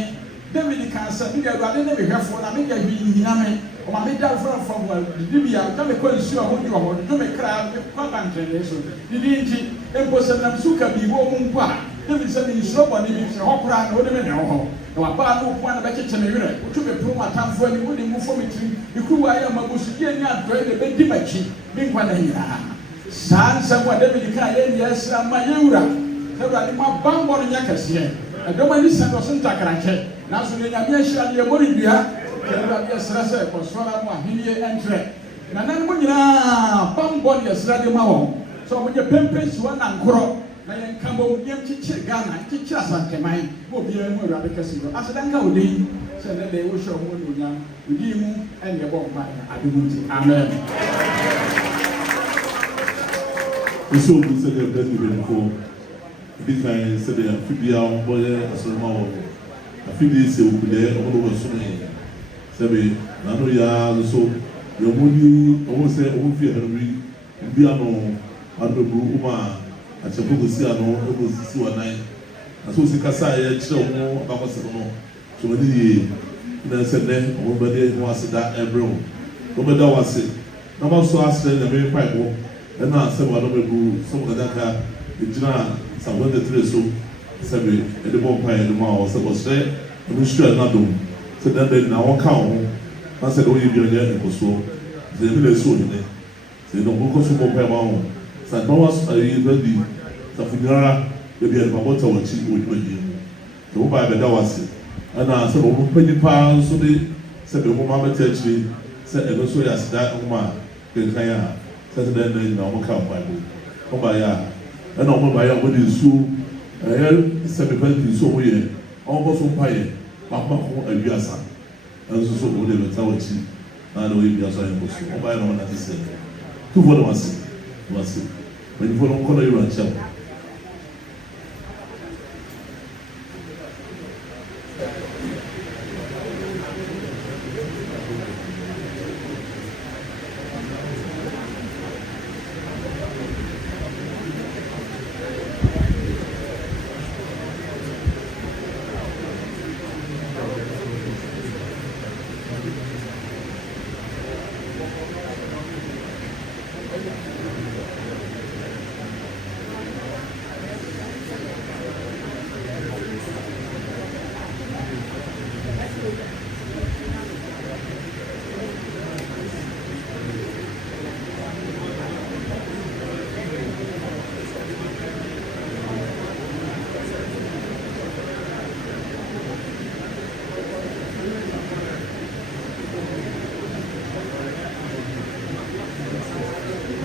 David kan sɛ mede Awurade ne mehwɛfoɔ na mede ahwihia me ɔma meda frɛmfrɛ mu didi bia na mekɔ nsuo a modi wɔ hɔ dodo me kra mekɔ abantrɛnee so didi nti mpo sɛ nam so ka biribi wɔ mu mpo a David sɛ mensuro bɔne mi sɛ hɔ koraa na wode me ne wɔ hɔ na wabaa no wopoa na bɛkyekye me werɛ wotu me poro matamfoɔ ani wode mu fɔ me tirim mekuruwa ayɛ mabosodie ne adɔe na bɛdi m'akyi me nkwa na nyinaa saa nsɛm a David kaa yɛndeɛ ɛsra ma yɛwura Awurade ma bambɔ no nyɛ kɛseɛ ɛdɔm ani sɛ dɔ so ntakrakyɛ nanso ne nyame ahyira ne yɛmmɔ ne dua Awurade yɛsrɛ sɛ kɔsɔra mu ahenniɛ ɛntrɛ nananom nyinaa bambɔ ne yɛsrɛ de ma wɔn sɛ ɔmonyɛ pɛmpɛn si hɔ nankorɔ na yɛnka bɔ yɛm kyekyere Ghana kyekyere asanteman ma obiara mu Awurade kɛse hɔ asedanka wo den sɛ ne dɛ wohyɛ ɔmo anuonyam wodii mu ɛne ɛbɔ mpa adom nti amen nso ogu sɛ deɛ bɛsi bɛnifo ebi kan sɛ deɛ afidie a wɔbɔyɛ asɔrɔma wɔ afidie sɛ okudɛ ɔmo na wɔso ne sɛbi n'ano yɛ nso yɛ ɔmo ni ɔmo sɛ ɔmo fi ɛhɛnwi ebi ano adoburu ɔmo a akyɛfo gosi ano ɔmo sisi wɔ nan na so osi kasa a yɛkyerɛ ɔmo abakɔsɛm no so wɔn ani yie na sɛ nɛ ɔmo bɛde ho aseda ɛbrɛ wɔn ɔmo bɛda wɔ ase na ɔmo aso asrɛ na ɛmɛ mpaebɔ ɛna asɛm a ɔmo egu sɔm kadaka egyina sabuwa de tire so sɛbi ɛde bɔ mpa yɛ dum a ɔsɛ ɔsrɛ ɛmu nhyira n'adom sɛ dɛndɛn na wɔka wɔn ho na sɛ de wɔyɛ bi ɔnyɛ nkɔsoɔ sɛ ebi na esi onyine sɛ ɛdɔm kɔkɔ so bɔ mpa yɛ ma wɔn sɛ adɔm ayi bɛdi safo nyinara ebi ɛdɔm abɔta wɔn akyi wɔ dwuma yie mu sɛ wɔn ba yɛ bɛda wɔ ase ɛna sɛ wɔn mpa nipa nso de sɛbi wɔn ma bɛtɛ akyire sɛ ɛno nso yɛ aseda nwoma kankan a sɛ dɛndɛn na wɔn ka mpa yɛ wɔn ba yɛ a ɛna ɔmo ba yɛ ɔmo de nsuo ɛyɛ sɛbi pɛ de nsuo ɔmo yɛ ɔmo bɔ so mpa yɛ bakoma ko awi asa ɛnso so ɔmo de bɛta wɔ akyi na de ɔyɛ bi aso ayɛ nkɔ so ɔmo ba yɛ na ɔmo nate sɛ tufo na wase mɛnifo no nkɔ na yɛwura nkyɛn.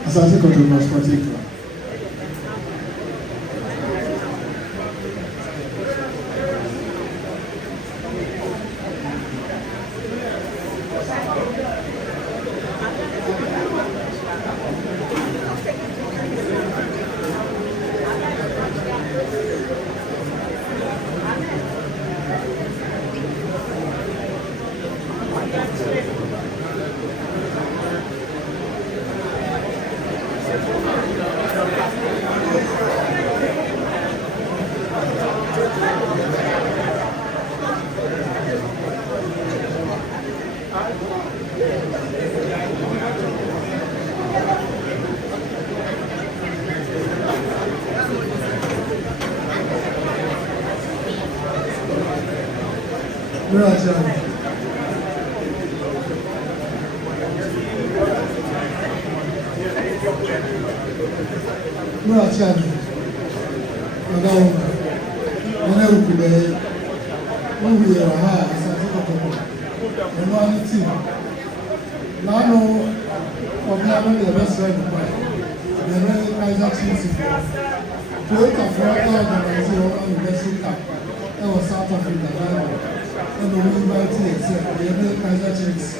Asante Kotoko Sporting Club. Penalties.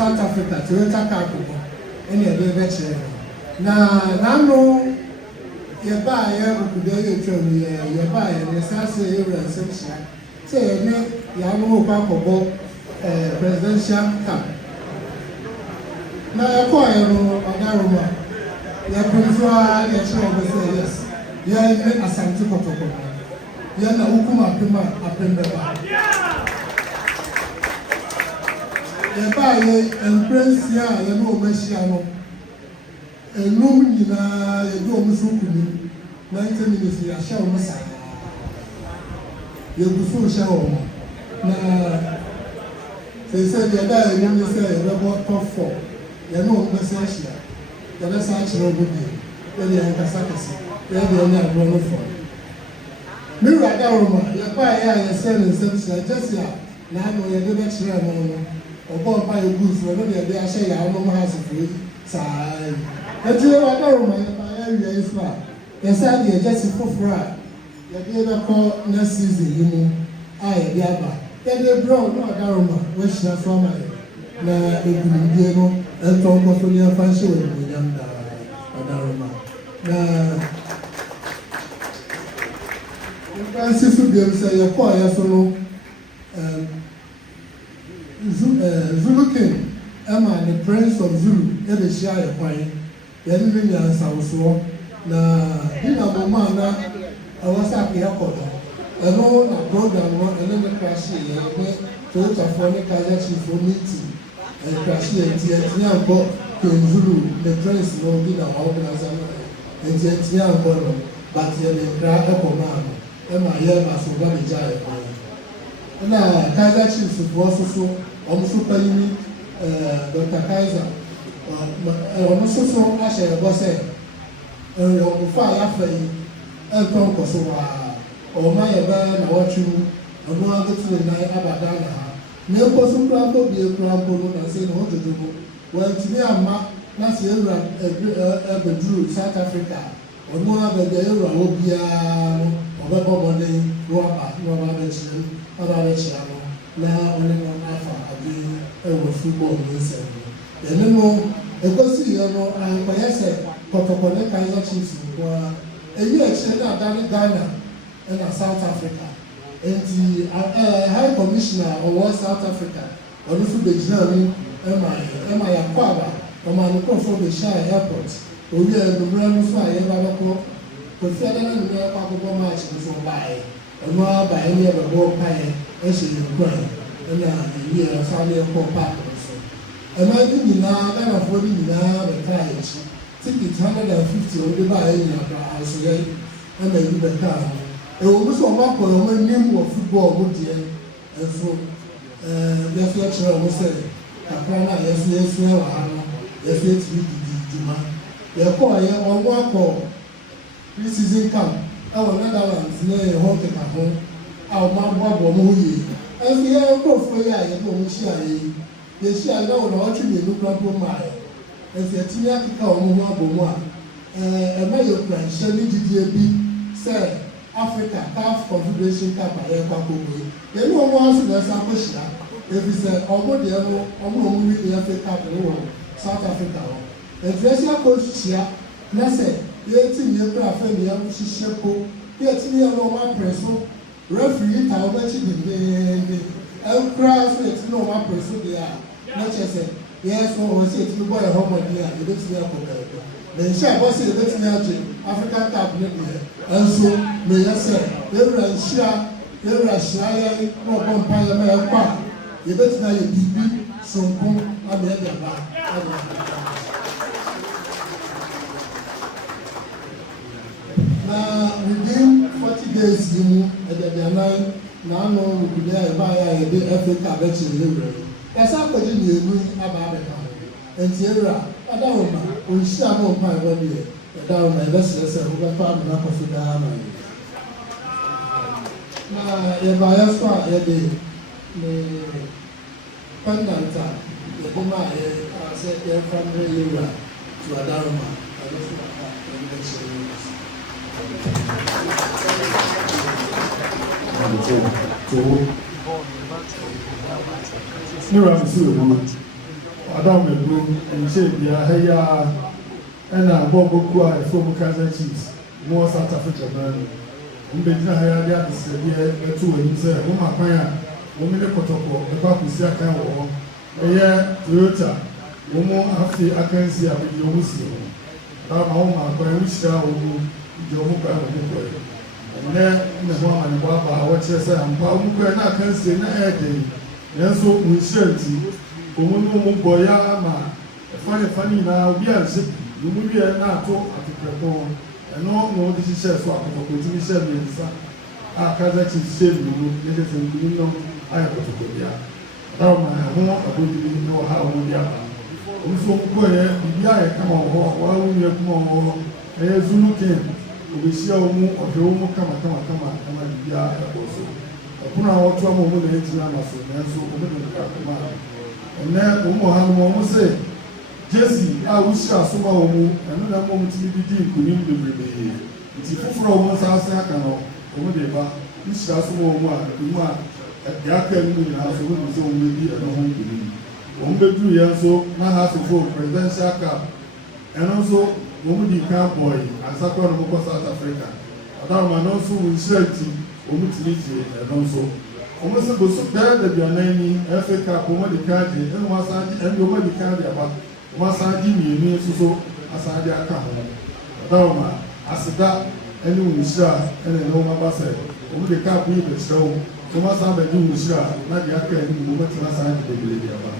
South Africa, Toyota Cup, any other venture. Now, you buy you buy and you start saying you're essential. Say, you have no papa presidential cup. Now, I call you Agaruma. You prefer your show, yes. You are a Asante Kotoko. You are a Ukuma Pima Apenda. You buy and prince ya, you know, Messiano. Enum nyinaa yɛde ɔmo so kunu 90 minutes yɛahyɛ ɔmo saa yɛgu so hyɛ ɔmo na sɛ deɛ da enum ne sɛ yɛbɛbɔ top 4 yɛne ɔmo bɛsɛ ahyia yɛbɛsa akyerɛ ɔmo bi yɛde yɛnkasa kɛse yɛde ɔne aboɔ no fɔ me wura da ɔmo yɛkɔ a yɛsɛ ne nsɛm hyia gyesi a n'ano yɛde bɛkyerɛ no no ɔbɔ mpa yɛgu so ɔno deɛ yɛde ahyɛ yɛ ɔmo ha asefo yi saa Eti wa da Roma ya wi Isra. Yesa de just foforo a ye de be next season yi mu a ye de aba. Ye de bro no da Roma we shira from na egudie no ento ko so ni afa hye we nyam da Roma. Na Francis Ubiem say ye ko ya so no Zulu King Emma the Prince of Zulu e be share ye kwan yɛn ne nyansawosoɔ na dina mɔmɔ na ɛwɔ sɛ akɛyɛ kɔdɔ ɛno na program no ɛne ne krashe yɛ ne toyotafoɔ ne Kaizer Chiefs meeting krashe yɛ nti ɛntini ankɔ Zulu ne prince no bi na ɔorganisa no nti ɛntini ankɔ no but yɛ ne nkra ɛkɔmaa no ɛma yɛ masoba ne gya yɛ kɔn ɛna Kaizer Chiefs foɔ soso ɔmo so panyin Dr. Kaiser ɔno soso ahyɛ ɛbɔ sɛ ɔkɔfo a yɛafa yi ɛntɔ nkɔ so waa ɔma yɛ bɛyɛ na wɔtwe mu ɔno agotu ne nan aba Ghana ha na ekɔ so kura nkɔ bie kura nkɔ no na sɛ ne ho dodo no wɔntumi amma na sɛ ewura ɛbɛduru South Africa ɔno abɛgya ewura hɔ biara no ɔbɛbɔ bɔden na waba abɛkyerɛ mu aba abɛkyerɛ no na ɔne no afa ade ɛwɔ football no nsɛm no yɛne no ekosi yɛ no ankɔyɛ sɛ kɔtɔkɔ ne Kaizer Chiefs nkoa eyi akyire na adane Ghana ɛna South Africa nti high commissioner ɔwɔ South Africa ɔno nso bɛgyina mu ɛma yɛakɔ aba ɔma ne kɔfoɔ bɛhyɛ airport owi ɛnummerɛ no so a yɛba bɛkɔ kofi adana ne yɛkɔ akɔbɔ match nso ɔbaeɛ ɔno abaeɛ ne yɛbɛbɔ mpaeɛ ɛhyɛ yɛn kwan ɛna ebi a ɔsan yɛ kɔ paaki no so ɛmaa de nyinaa ghanafoɔ de nyinaa bɛka akyi ticket 150 ɔde ba ayɛ nyina ba asoyɛ ɛna ebi bɛka ho ɛwɔ mu sɛ ɔmo akɔ ɔmo anim wɔ football mo deɛ ɛnso yɛso akyerɛ ɔmo sɛ kakra no a yɛso wɔ ha no yɛso atumi didi dwuma yɛkɔɔ yɛ ɔmo akɔ pre-season camp ɛwɔ Netherlands na yɛ hɔ keka ho a ɔmo aboaboa ɔmo ho yie ɛnso yɛ nkurɔfoɔ yi a yɛde ɔmo hyia yi yɛhyia na wɔn a wɔtwe mmienu kura mpo maa yɛ ɛnso yɛtumi akeka ɔmo ho abɔ mu a ɛma yɛ kura nhyɛ ne gyidie bi sɛ Africa CAF Confederation Cup a yɛkɔ akɔkɔ yi yɛne ɔmo aso na ɛsan akɔhyia ebi sɛ ɔmo deɛ no ɔmo wi deɛ FA Cup no wɔ South Africa hɔ ɛnso yɛsi akɔhyia na sɛ yɛti ne yɛkura afɛ ne yɛhyehyɛ po yɛti ne yɛn no ɔmo apere so referee ta ɔmo akyi dendenden ɛkura so yɛti ne ɔmo apere so deɛ a na kyerɛ sɛ yɛso ɔmo sɛ yɛti ne bɔ yɛ hɔ mɔden a yɛbɛtumi akɔ baabi na nhyɛ abɔ sɛ yɛbɛtumi agye African Cup ne deɛ ɛnso na yɛ sɛ yɛwura hyia yɛn na ɔbɔ mpa yɛ ma yɛkɔ a yɛbɛtumi ayɛ biribi sonko ama yɛde aba na within 40 days yi mu ɛdɛdeanan na ano nkude a yɛbaayɛ a yɛde FA Cup akyire yɛwura yi yɛsɛ akɔgye mmienu aba abɛka ho nti yɛwura ɛda wo ma ɔnhyia ma ɔmpa ɛbɔ deɛ ɛda wo ma yɛbɛsrɛ sɛ wobɛfa amena kɔ so daa ma yɛ na yɛbaayɛ so a yɛde ne pendant a yɛde ma a sɛ yɛmfa mmerɛ yɛwura to ada wo ma ɛno so a yɛbɛkyerɛ yɛ Nira nso ewu Adam eburo nhyɛ bia ha yi a ɛna bɔɔl a ɛfɔ Kaizer Chiefs mu wɔ South Africa naa no mbɛgyina ha yi ade adesrɛdeɛ ɛto wɔn anim sɛ wɔn akwan a wɔn ne kɔtɔkɔ ɛkɔ akɔsi akan wɔ hɔ ɛyɛ Toyota wɔn afe akansi a wɔde wɔn si hɔ dama wɔn akwan wɔn hyira wɔn de wɔn kwan wɔn kɔ yi ɛnɛ na wɔn amanibɔ aba a wɔkyerɛ sɛ ampa wɔn kɔ yi na akansi na ɛyɛ den nanso wɔn hyira nti wɔn no wɔn bɔ ya ama ɛfa nyinaa obi a nhyɛ wɔn wie na ato atopɛtɔ ɛno na wɔde hyehyɛ so akɔtɔkɔ ti hyɛ mmiɛnsa a Kaizer Chiefs hyɛ mmienu ne de sɛ mmienu no ayɛ kɔtɔkɔ bia dama ɛho abɔdiri ne wɔ ha a wɔn de aba wɔn nso wɔn kɔ yɛ biribi ayɛ kama wɔ hɔ wɔn awo yɛ kuma wɔ hɔ ɛyɛ Zulu King obehyia wɔn ɔhwɛ wɔn kama ɛma biribi ɛkɔ so ɛpono a wɔto ama wɔn na ɛgyina ama so nanso wɔn de nkakoma ɛnɛ wɔn wɔ ha no wɔn sɛ Jesse a wohyia so ma wɔn mu ɛno na wɔn ti di nkunim bebree nti foforɔ wɔn nsa ase aka no wɔn de ba nhyia so ma wɔn mu a nkunim a yɛaka no mu nyinaa so wɔn sɛ wɔn bɛdi ɛno ho nkunim wɔn bɛduru yɛn nso na ha asofo presidential cup ɛno nso wɔn di kan bɔɔl asakɔ no kɔ South Africa ɔdaroma no nso wɔn nhyira ti wɔn tiri tie ɛno nso wɔn sɛ boso bɛyɛ dabianan ni FA Cup wɔn di kan di ɛna wɔn asan di ɛna wɔn di kan di aba wɔn asan di mmienu nso so asan di aka ho ɔdaroma aseda ɛne wɔn nhyira ɛna ɛna wɔn aba sɛ wɔn di cup yi bɛkyerɛ wɔn wɔn asan bɛdi wɔn nhyira na di aka ɛne wɔn tena asan di bebree di aba.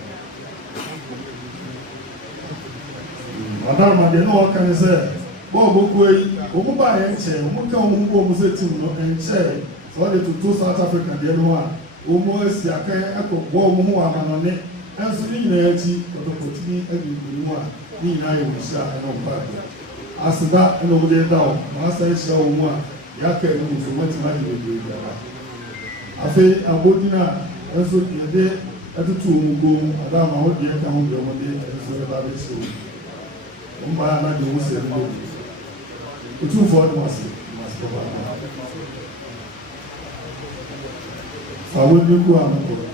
Ɔdaroma deɛ na ɔka ne sɛ bɔɔl bɔkuo yi wɔn ba yɛ nkyɛn wɔn ka wɔn bɔ wɔn sɛ tim no nkyɛn sɛ ɔde toto South Africa deɛ no ho a wɔn asi akan akɔ bɔɔl wɔn ho wɔ amanɔne ɛnso ne nyinaa akyi ɔdɔkɔtini adi nkoni mu a ne nyinaa yɛ wɔn hyira ɛna ɔba aseda ɛna wɔn de da hɔ wɔn asan hyira wɔn mu a yɛaka ɛnu nso wɔn atena de bebree biara afei abɔdin a ɛnso yɛde ɛtoto wɔn kɔn mu Ɔdaroma ho deɛ ka ho deɛ wɔn de ɛnso ɛba abɛhyɛ wɔn. Mbaya na de wuse no otu fo no wase mas baba fa wo bi ku amako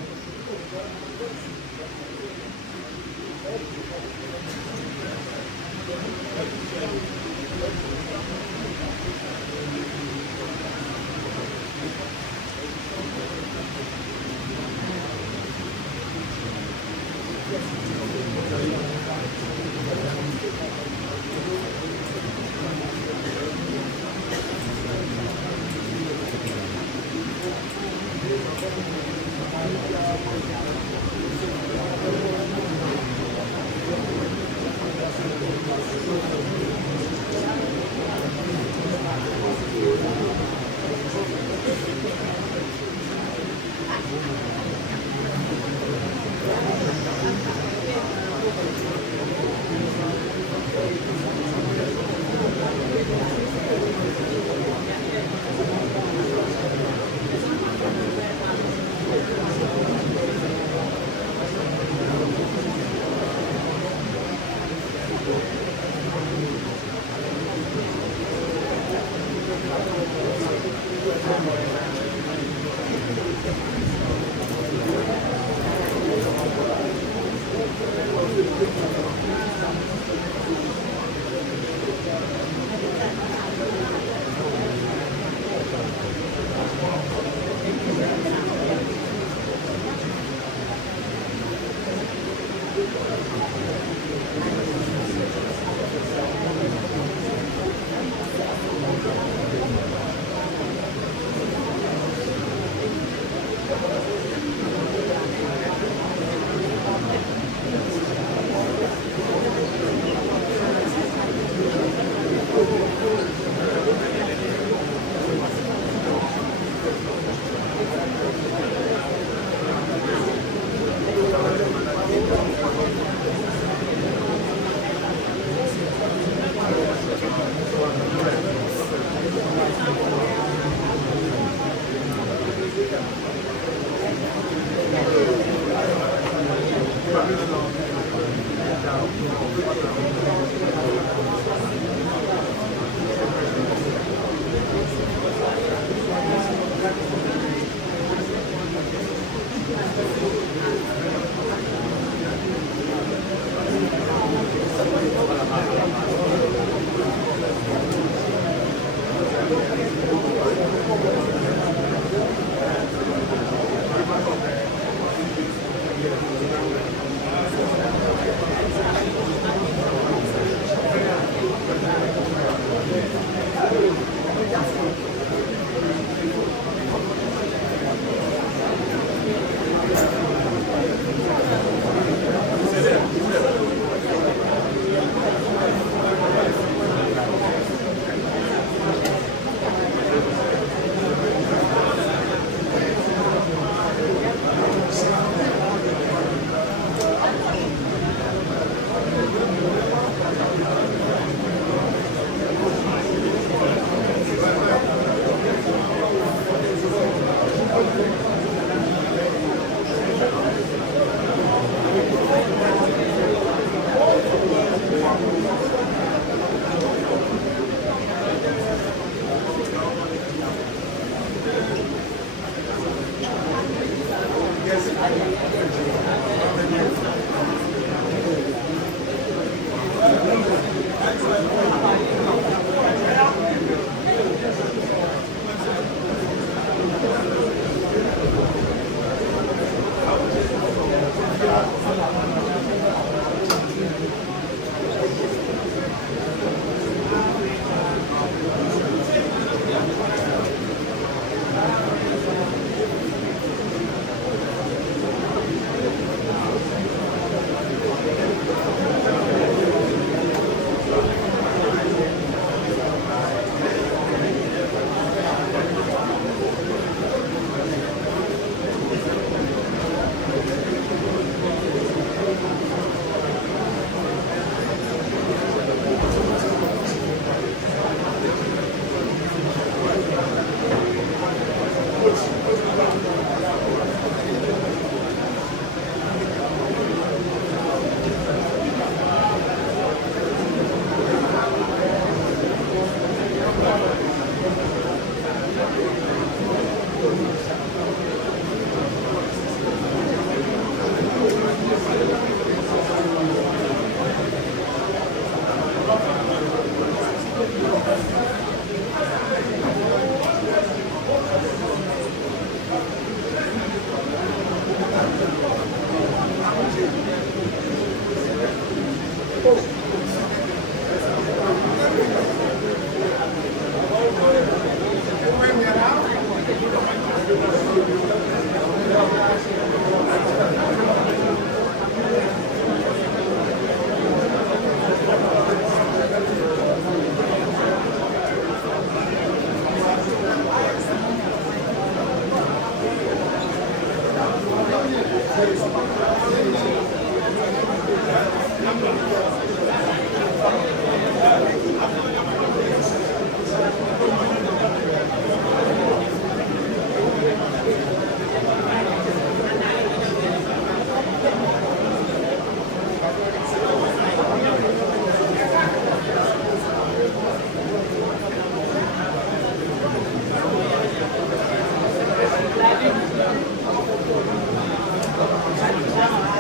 Thank you.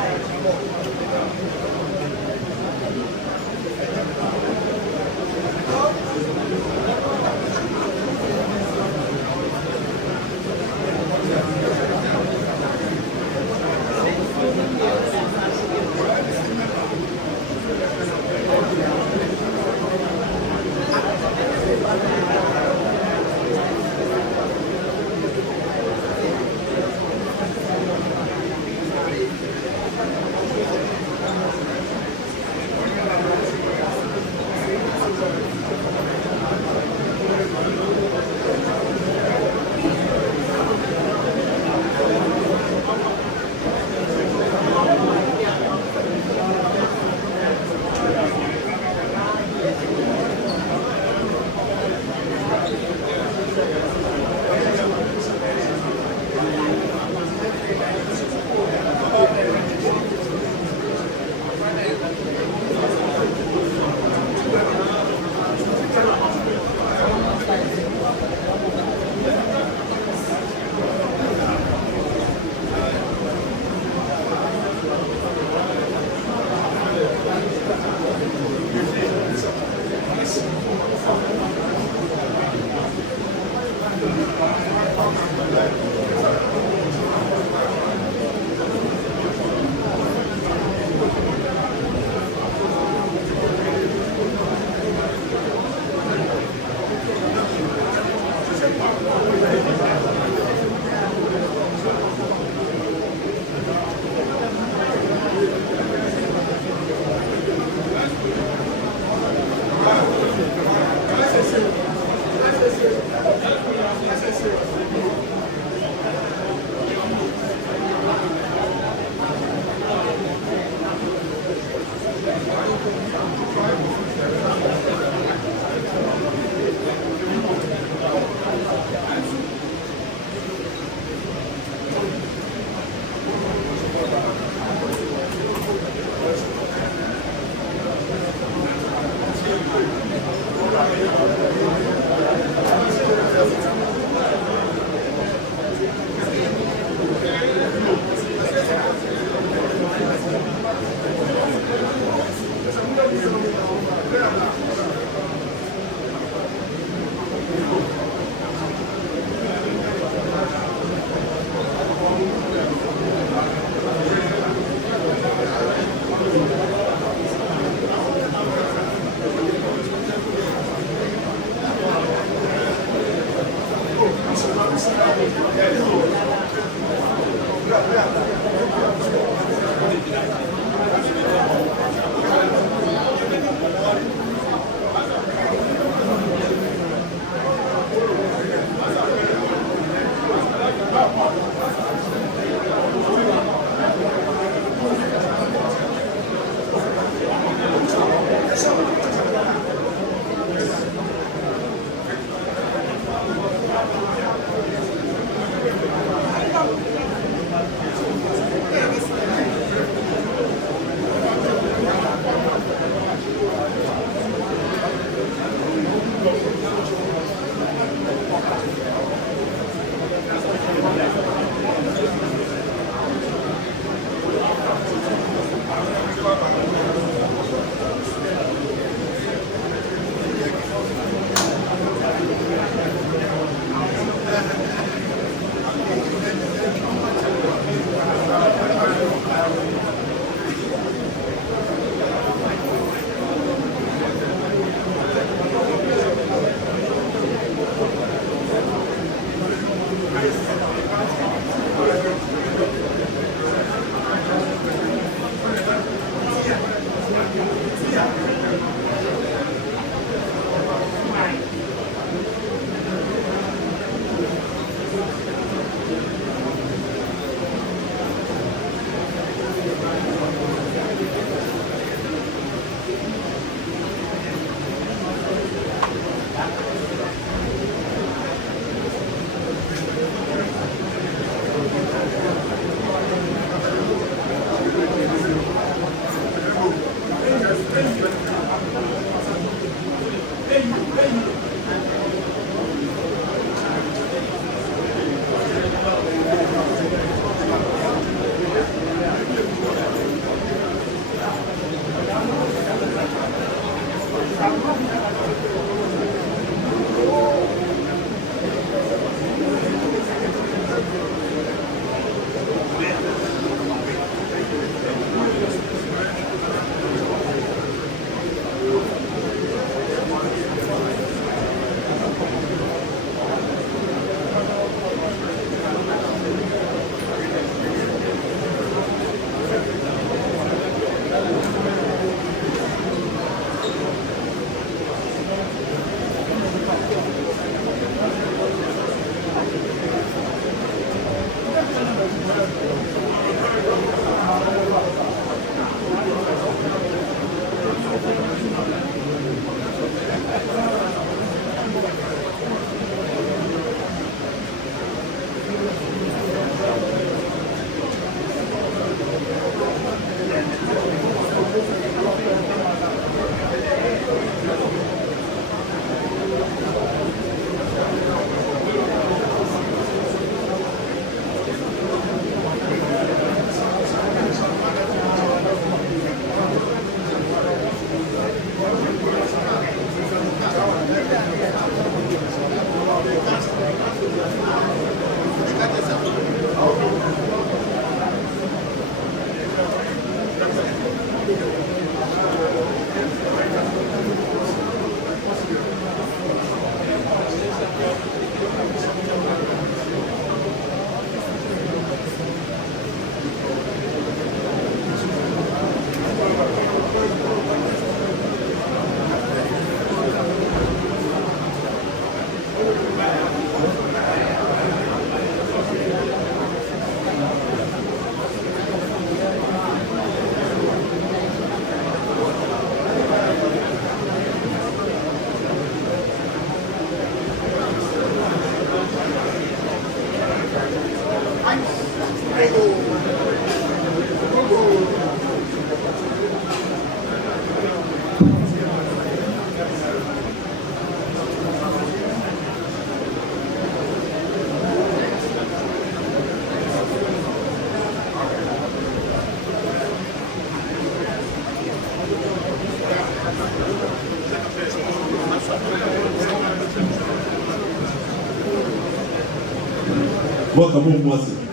Welcome home, Mwasi.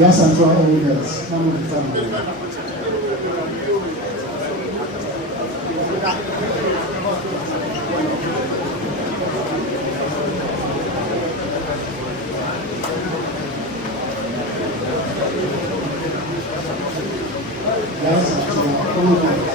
Yes, I'm trying to guys. Come on, family. Yes, I'm trying. Come on, guys.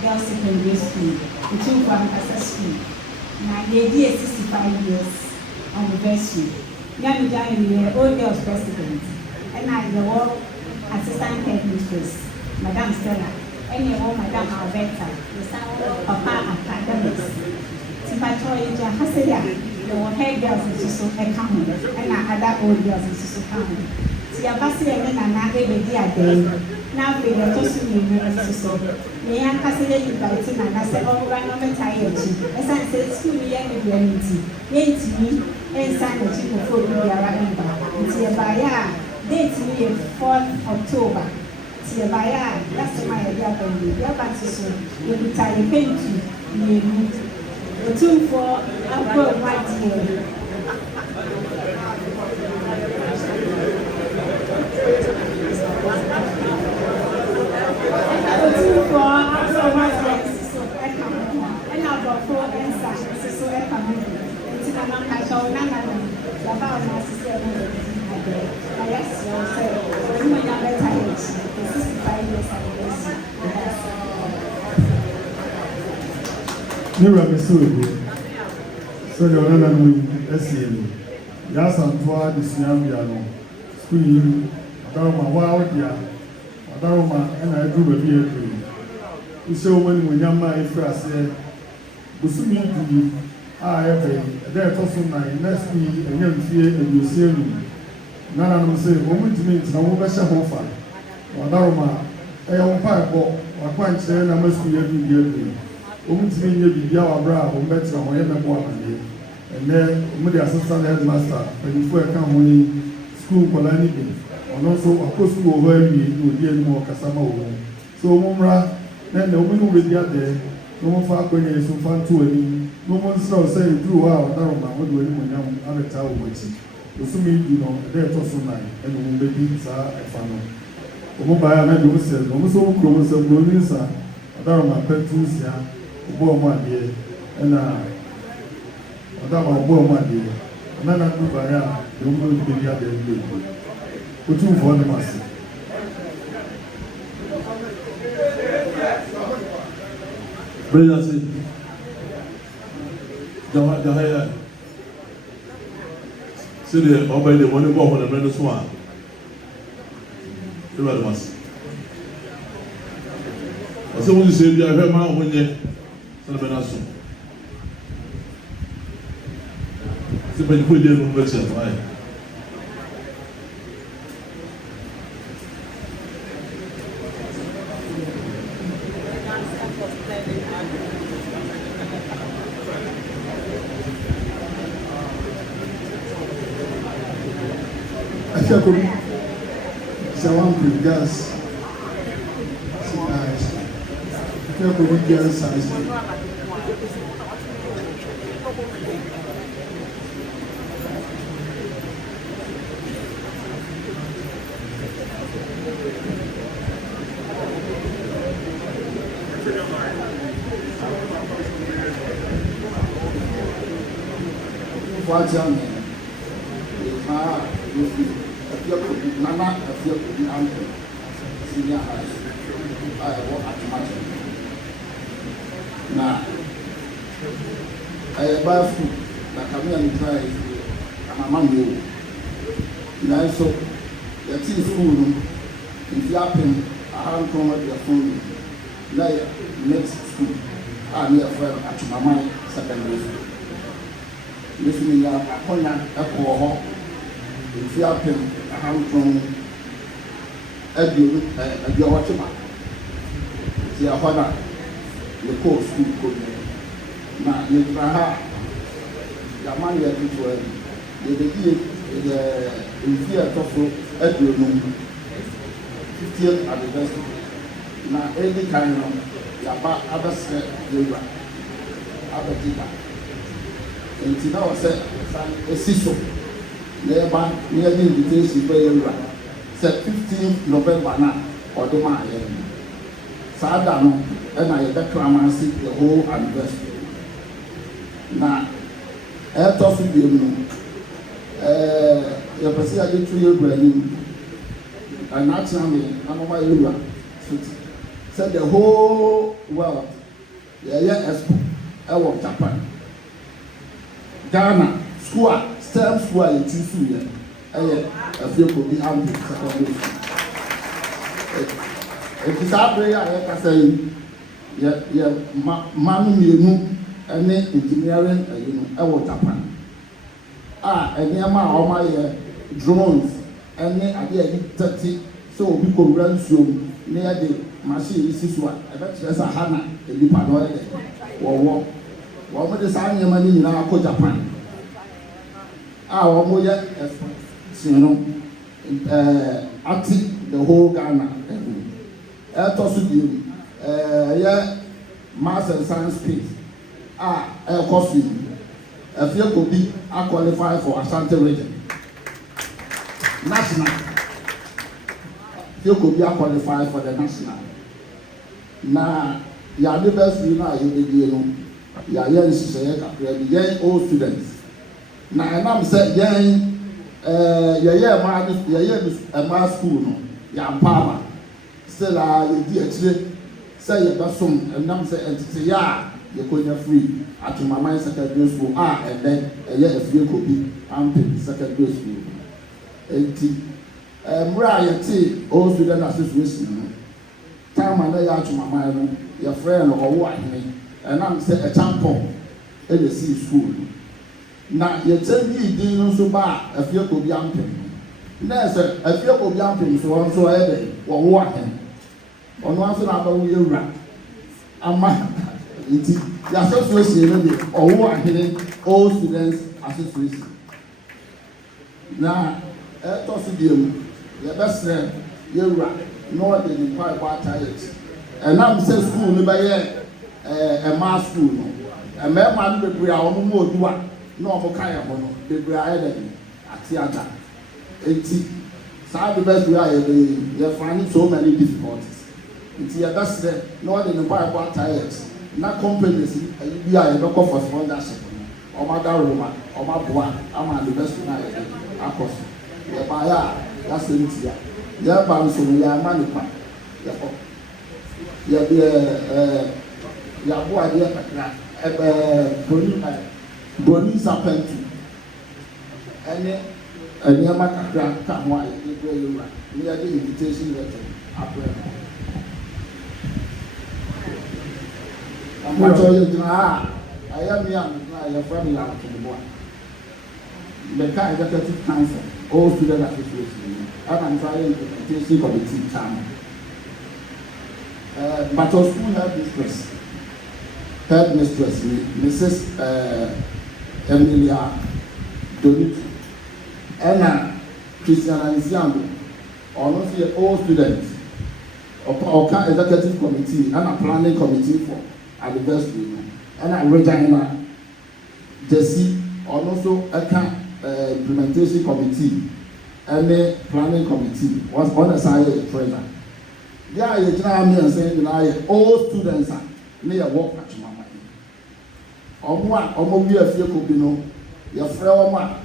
Girls Secondary School, the two Campus School. Now, the idea is 65 years anniversary. Young Johnny, old girls president, and I the war assistant headmistress, Madame Stella, and your own Madame Alberta, the son of Papa Academics. Tipatoy Haseya, the head girls in Susu Ekamu, and other old girls in Susu Kamu. Tiabasi and Nana gave a dear day. Now we are just in the so. Me and Cassidy invited and I said, oh, I'm not tired. As I said, school me and the unity. Ain't me, and sign the chief of food we are running back. It's a buyer. Date me 4th October. It's a buyer. That's my idea for you. You're back to soon. You'll be tired. Paint you. The 2 for I'll white here. Nira Mesuego, so you're not an SCM. Yasan Tua, the Siamiano, Screen, Daruma, Wild Ya, Daruma, and I drew a vehicle. We saw when Yama Ifra said, Busumi, I have a there also nine, next week, and young fear, and you see me. None of them say, woman to me, it's no better hofa. Daruma, I am pipe, or quite saying I must be every year. Omutimi nye bibia wa bra o mbetira ho ye mebo amane ene omudi assistant headmaster penifo e kan ho ni school kolani bi ono so akosu wo ho awie no di eni mo kasama wo so omumra na na omunu we dia de no mo fa akonye so fa nto ani no mo nsra o say duru wa o daro ma wo do ani mo nyam abeta wo wachi osumi di no de to so nai ene mo bebi sa efa no omo ba ya na de mo se no mo so kro mo se bro ni sa daro ma petu sia Bo Madi, and Adama Bo Madi, Nana Kubaya, the woman to be the other day. Put you for the master. Brilliant. Jahaya. See the obey the one who go on the Brenda Swan. The other ones. I said, when you say, I heard my own yet. Benaso. Se bem cuidar no meu celular. Afia Kobi. One girls. Afia Kobi girls size. What's your name? Nana Afia Kobi Ampe Senior High School. I work at Macho. Now, I buy food that come here and try and my mom. Now, so the tea school, if you happen, I haven't come with your phone. Now, next school, I'm here for at my mind secondary school. This means I point at a if you happen, I have from a Georgia. See a father, the course school could now you have your money at it well. The fear of Edwin 50th anniversary. Now, any kind of your back, other step, you other deeper. And now I said, a sister. Nearby, near the invitation by you. Said 15th November now, or the man. Sadano, and I had the whole anniversary. Now, I thought to be your person 2 years brand and naturally, I'm over you. Said the whole world, Expo, I want Japan. Ghana, school. STEM school in Tisuya, Afia Kobi Ampe secondary school. It is our prayer, like I say, Manu and engineering, Japan. And near my drones, and idea 30, so we could run soon near the machine. This is what I bet there's a Hana, a Lipano, or what is our money in our Japan. Our moya, you know, active the whole Ghana. Tosu yeah, Maths and Science space. Costume. Afia Kobi are qualified for Ashanti region. National. Afia Kobi are qualified for the national. Now, ya the best you know, you know, ya young old students. Na enam say yen ma school no ya mpama still ye di akire say ye basom enam say entity ya ye konya free at Mama secondary school and then Afia Kobi Ampe secondary school enti mra ye ti all student association time na ya at Mama no your friend owo ahene enam say a champion e dey see school. Na yɛtɛn din no so ba Afia Kobi Ampe na sɛ Afia Kobi Ampe so wɔn so ɛde wɔwo ahen ɔno aso na abawo yɛwura ama nti yɛasosiesie no de ɔwo ahene all students association na ɛtɔ so deɛ mu yɛbɛsrɛ yɛwura na ɔde ne mpaebɔ atayɛ ɛnam sɛ school no bɛyɛ ɛmaa school no ɛmɛɛma no bebree a wɔn mu oduwa no ọmọ kaya hɔ no bebree ayɛ dɛ ate ada eti saa de bɛ dua yɛ find so many difficulties nti yɛ bɛsrɛ na ɔde ne mpaebɔ atayɛ na companies ayi bi a yɛbɛkɔ for sponsorship no ɔmo adaro ma ɔmo aboa ama de bɛ so na yɛ akɔ so yɛ ba yɛ a yɛasɛ nti a yɛ ba nso no yɛ ama nipa yɛ kɔ yɛ de yɛ abo adeɛ kakra Boni Sapentu and nneɛma kakra ka ho a yɛde brɛ yɛwura ne yɛde invitation letter abrɛ no amatɔ yɛ gyina a ɛyɛ me a megyina a yɛfrɛ me yɛatoboa bɛka executive council all student association ɛna nso ayɛ implementation committee chama Bato school headmistress Mrs. Emilia Donitu ɛna Christian Anisiano ɔno nso yɛ old student ɔka executive committee ɛna planning committee for anniversary no ɛna Regina Jesse ɔno nso ɛka implementation committee ɛne planning committee wɔn na saa yɛ treasurer yɛ a yɛgyina ha mmiɛnsa nyinaa yɛ old students a ne yɛ wɔ atwomama yi ɔmo wi afie ko bi no yɛfrɛ wɔn a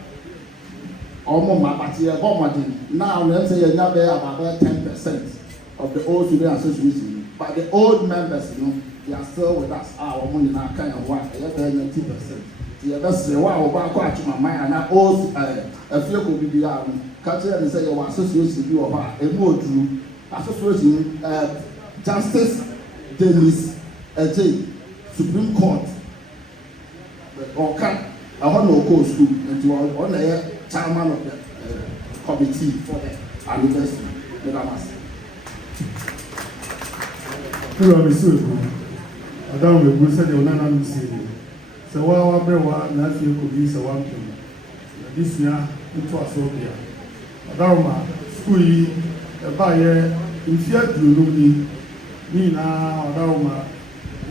ɔmo ma bate yɛ bɔ ɔmɔden now na ɛsɛ yɛ nya bɛyɛ about 10% of the old student association but the old members you know they are still with us ɔmo nyinaa ka yɛn ho a ɛyɛ bɛyɛ 90%. Yɛbɛsrɛ wo a wɔba akɔ atwomama ana old afie ko bi bi a no ka kyerɛ ne sɛ yɛwɔ association bi wɔ hɔ a emu oduru association Justice Dennis Ejay Supreme Court ɔka ɛhɔ na ɔkɔ school nti ɔna yɛ chairman of the committee for the anniversary medamase. Ɛwɔ abɛsi ogu ɔdan wɔ egu sɛdeɛ ɔnana mi si ewu sɛ wabere wa na afei ekobi sɛ wampem na de sua nto aso bia ɔdan ma school yi ɛbaa yɛ mfi aduonum ni ne nyinaa ɔdan ma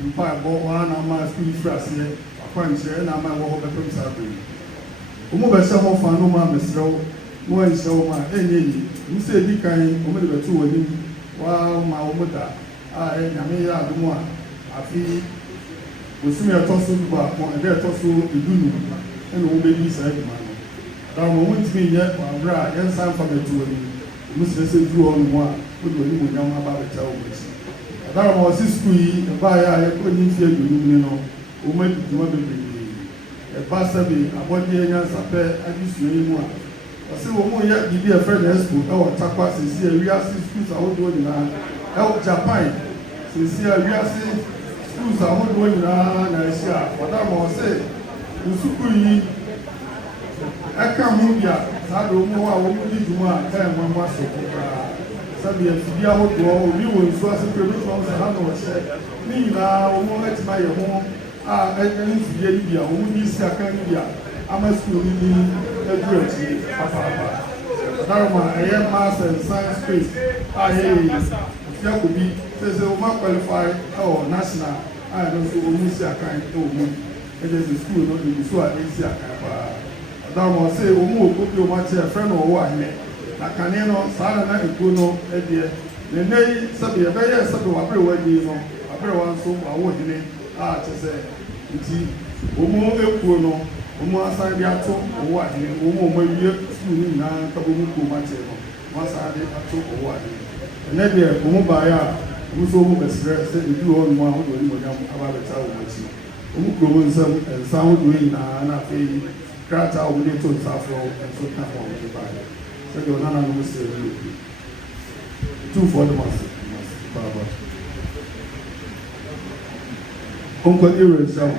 mpa ɛbɔ wɔn ana ama school firi aseɛ akwankyerɛ ɛna ama ɛwɔ hɔ bɛpem saa bere wɔn bɛhyɛ hɔ fa no mu amesrɛw na wɔn nhyɛ wɔn a ɛnyɛ yi wɔn sɛ edi kan wɔn de bɛto wɔn anim wɔn ma wɔn da a nyame yɛ adum a afi osumi ɛtɔ so baako ɛdɛ ɛtɔ so edunu ɛna wɔn bɛdi saa adwuma no adan wɔn ntumi nyɛ wɔabere a yɛn nsa nfa bɛto wɔn anim wɔn sɛ sɛ duru hɔ nom a wɔde wɔn anim nyam aba abɛkyɛ wɔn akyi adan wɔn wɔsi sukuu yi ɛbaa yɛ a yɛkɔ ne mfie aduonum ni no wɔn adi dwuma bebree ɛba sɛbi abɔdeɛ nyansapɛ adi sua yi mu a wɔsi wɔn yɛ biribi ɛfrɛ na expo ɛwɔ takwa sisi awiase schools ahodoɔ nyinaa ɛwɔ Japan sisi awiase schools ahodoɔ nyinaa na ɛhyɛ a wɔda ma ɔsɛ nsukuu yi ɛka ho bia saa de wɔn hɔ a wɔn di dwuma a ɛyɛ nwanwa so koraa sɛbi afidie ahodoɔ obi wɔ nsu ase pɛ bi fɔm sɛ ha na ɔhyɛ ne nyinaa wɔn ɛtuma yɛ ho a ɛyɛ mfidie no bia wɔn di si aka no bia ama sukuu no ni ɛdu akyi papaapa wɔda ma ɛyɛ maths and science space a yɛ ofia kobi sɛ wɔn qualify ɛwɔ national a yɛn nso wɔn si akan ɛwɔ mu ɛdɛ sɛ sukuu no ebi so a ɛsi akan paa ɔdan mo ɔsɛ wɔn wɔ kobi wɔn akyɛ ɛfrɛ no ɔwɔ ahene na kane no saa na ekuo no ɛdeɛ ne nne yi sɛbi ɛbɛyɛ sɛbi wabere wɔ adi no wabere wɔ nso wawɔ hene a kyɛ sɛ nti wɔn ekuo no wɔn asan de ato ɔwɔ ahene wɔn a wɔn awie sukuu no nyinaa nkaba wɔn kuo wɔn akyɛ no wɔn asan de ato ɔwɔ ahene ɛnɛ deɛ wɔn baayɛ a wɔn nso wɔn bɛsrɛ sɛ ebi wɔ hɔ nom a wɔn de wɔn nimonyam aba abɛta wɔn akyi wɔn kurom nsɛm nsa ahodoɔ nyinaa na afei krataa a wɔn de to nsa afro nso ka ho a wɔn de baayɛ sɛdeɛ wɔn nana nom sɛ ɛbi obi tuufoɔ de mas baaba nkɔdi ewura nsa ho.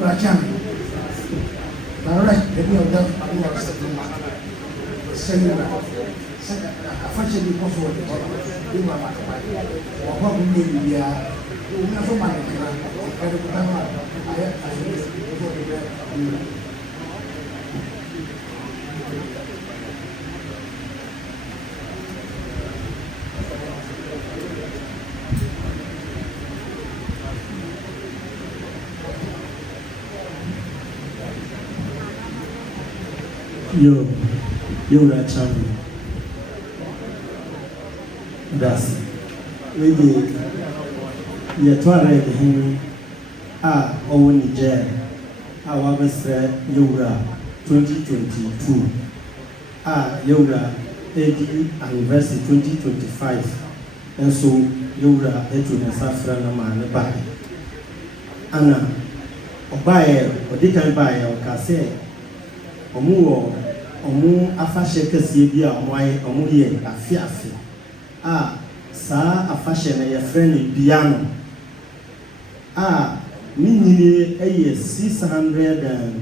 Rajan, direct any of them who are saying unfortunately because of the they were like or probably we are never mind Yo. Yura Cham. That's maybe Yatware the Henry Owen Niger. Our Western Yura 2022. Yura AD Anniversary 2025. And so Yura Etu Safra Nama Nebai. Anna Obaye, Odikan Baye, or Kase, Omu afashe kesi bi a omo ye afiafi. Sa afashe na ye friend piano. Minini eye 600 and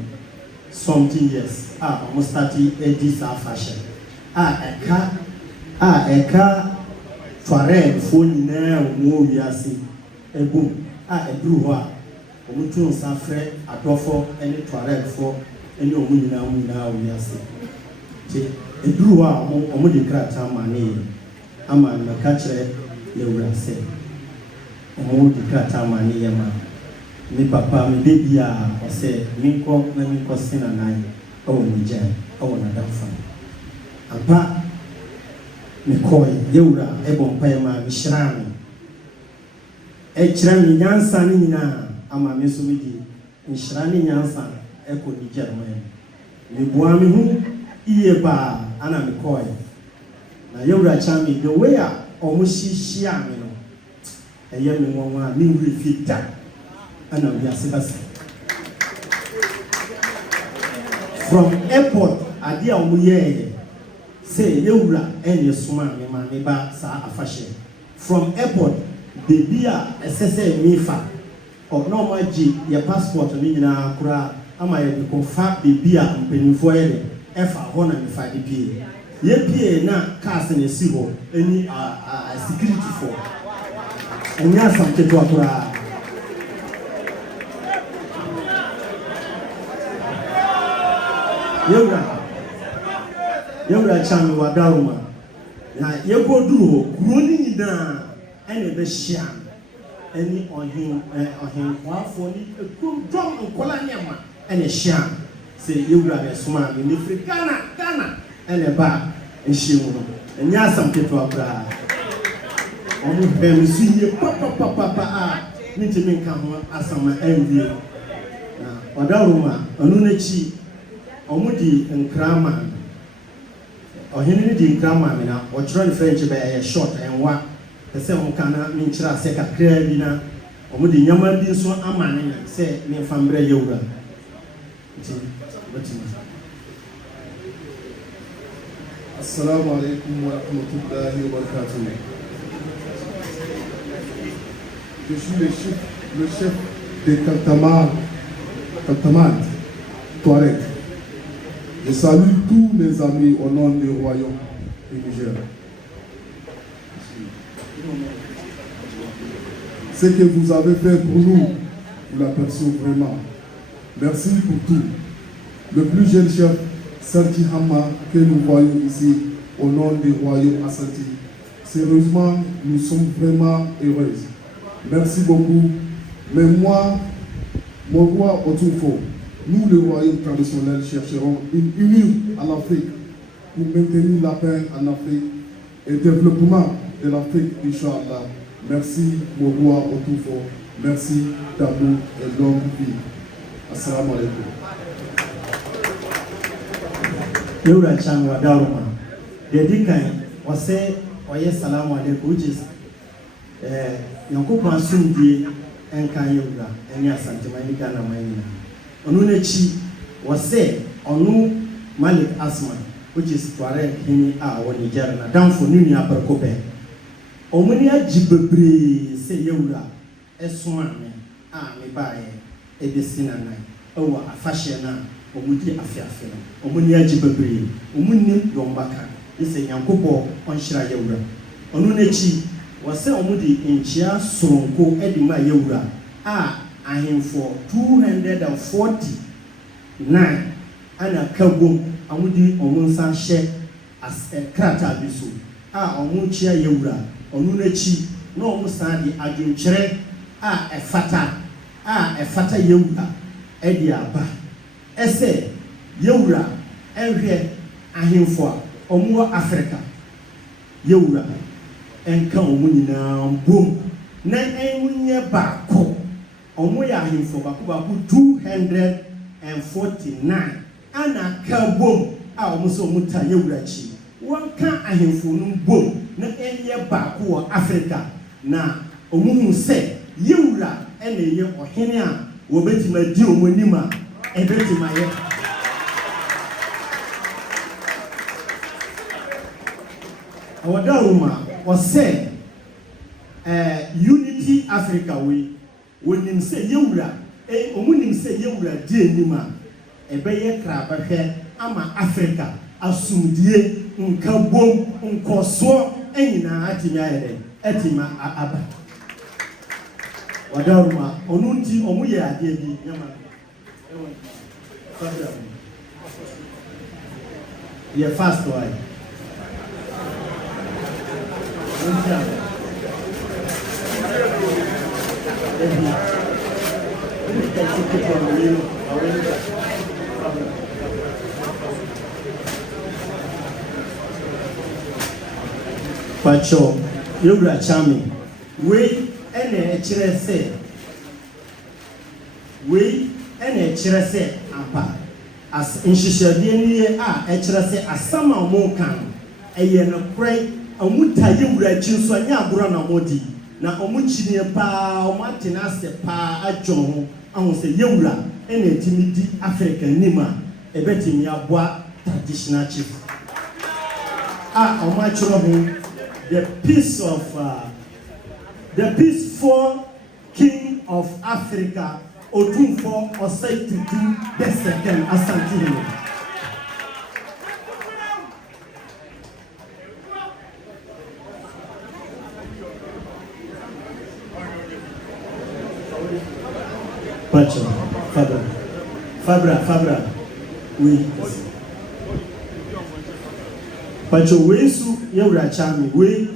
something years. Omo starti edis afashe. Eka tware fo nyina omo wiase ebum. Eduru ho a omo tun sa frɛ adofo ene tware fo ene omo nyina wiase. Eduru a omo de krata mane ama na ka kire Yewura se omo de krata mane yema mi papa mi baby a ose mi ko na mi ko sina nan o ni je o na dafa apa mi ko Yewura ebon pa ma mi shirani kire mi nyansa ni nyina ama mi so mi di shirani nyansa ko ni je mo mi bua mi hu iye ba ana me koy na Yewura Chami the way a omushishia me no eye me wonwa ni wuri fita ana wi asebase from airport ade a omuye say Yewura ene suma me ma me ba sa afashe from airport baby a esese me fa o no maji your passport ni nyina kura ama ye ko fa baby a mpenifo ye efa hona mi fa di pie ye pie na cars na si ho any security for enya samte to akura Yewura Chami wa daruma na ye go duru ho kuro ni nyina ene be hia any ohin wafo ni ekum dom nkola nyama ene hia se Yewura be suma ni Africana ene ba nhyimu no enya asamte to akura omo bem suye papa ni timi nka ho asama enwie na odaruma onu na chi omo di nkrama ohini ni di nkrama me na o chiro ni French be ya short enwa pese omo kana mi nchira se kakra bi na omo di nyama bi so amane na se me fambre Yewura Assalamu alaikum wa rahmatullahi wa barakatuh. Je suis le chef de Kantamar Touareg. Je salue tous mes amis au nom du royaume du Niger. Ce que vous avez fait pour nous, nous l'apprécions vraiment. Merci pour tout. Le plus jeune chef, Serti Hama, que nous voyons ici au nom du royaume Assanti. Sérieusement, nous sommes vraiment heureux. Merci beaucoup. Mais moi, mon roi Otoufo, nous, le royaume traditionnel, chercherons une union à l'Afrique pour maintenir la paix en Afrique et le développement de l'Afrique, Inch'Allah. Merci, mon roi Otoufo. Merci, Tabou et longue vie. Assalamu alaikum. Yewura Chami wa daruma dedi kan wase oye salamu alaikum which is yankopon sumdie enkan Yewura eni asante mani Ghana mani onu na chi wase onu Malik Asman which is Touareg hini a wo Niger na danfo nuni aperkope omuni ajibebre se Yewura esoma me me baaye ebesina nan ewa afashe na omudi afiafe no omuni ajibebre omuni dombaka ise Nyankopon onhira Yewura onu na chi wase omudi enchia soronko edima Yewura ahemfo 249 ana kagum amudi omunsa hye as krata biso omunchia Yewura onu na chi na omusa di adwenkyere efata Yewura edi aba ese Yewura enhwe ahemfo a ɔmo Africa yewura enka ɔmo nyinaa bom na enye baako ɔmo yɛ ahemfo baako 249 ana ka bom a ɔmo so ɔmo ta yewura chi wɔnka ahemfo no bom na enye baako wɔ Africa na ɔmo hu sɛ yewura ene ye ɔhene a wɔbetima di ɔmo anim a ɛbetima yɛ Awadaruma was said, Unity Africa we when him say Yura, when him say Yura, dear Nima, a bayer crab, ama Africa, asumdie, unkabom, unkoso, ena etima aba. Wadaruma, onunti omuya debi, Yaman. You're fast, why? Pacho, Yura Chami, we ene chirese, apa, as in Shishadian, chirese, as sama mo can, a yen of pray. Omuta yewura chinso anya agora na modi na omuchine pa omatena se pa adwon ho ahun se yewura ena etimidi Africa nima ebetimi aboa traditional chief omachoro ho the peaceful king of Africa Otumfo Osei Tutu the second Asante. Pacho, Fabra, we. Pacho, we su yewura chami we.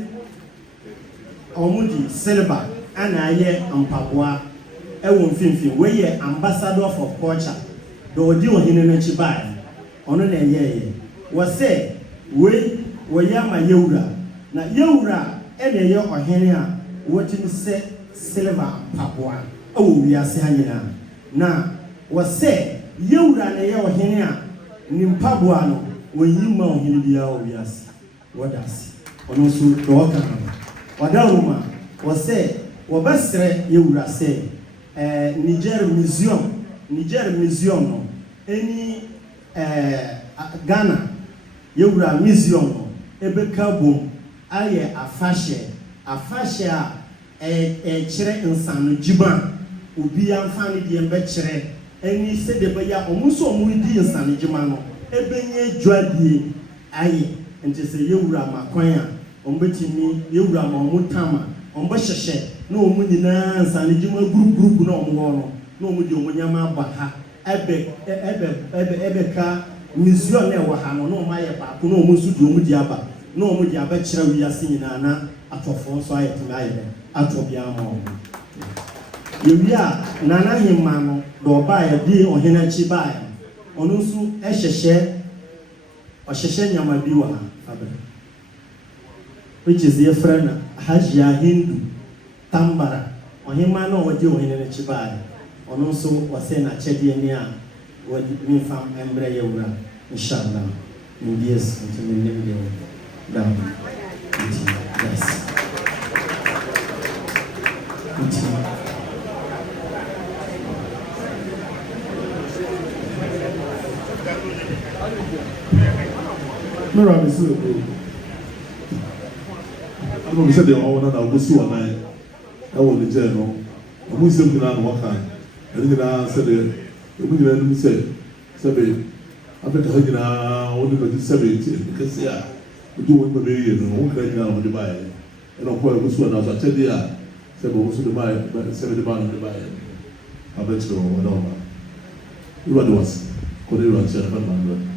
Omudi Silva ana ye ampaboa ewo mfimfin we ye ambassador for culture. Do odi ohene na chibai. Ono na ye. We say we yama yewura. Na yewura ene ye ohene a wotimi se Silva ampaboa. Oh, we are saying now. Was said, you ran a year here, Nimpabuano, when you mount in the obvious. What does? On also, Dawkana. Wadaruma was said, Wabastre, you will say, Niger Museum, any Ghana, you will museum, Ebeka boom, aye, a fashion, chere insano jiban. Ubi amfani di mbechere eni se de baya omuso omudi insane jimano ebenye dwadie aye enti se yewura makwan a ombetimi yewura ma omutama ombo hyehye na omu nyina insane jima group na omwo no na omudi omunyama ba ha ebe ka museum na ewa ha no na omaye ba ko na omusu di omudi aba na omudi aba kire wiase nyina na atofo so ayetimi aye atobia ma omu Yewia nana himma no do ba ya di ohena chi ba ya onu su ehhehye nyama bi wa ha which is your friend Hajia Hindu Tambara ohima no wodi ohena chi ba ya onu su wase na chede ni a wodi mi fam embre yewura inshallah in years until we live there down yes Mira, Monsieur. I don't say the owner now go see one night. I will the journal. I must say that one kind. And then I said the women said, "Sabe, I bet I can only go to 70 because yeah, we do want to be here. No one can now the buy. And of course, we saw now. So I said, yeah, said we should buy 70 pounds to buy. I bet you no. You what was? Could you answer that man?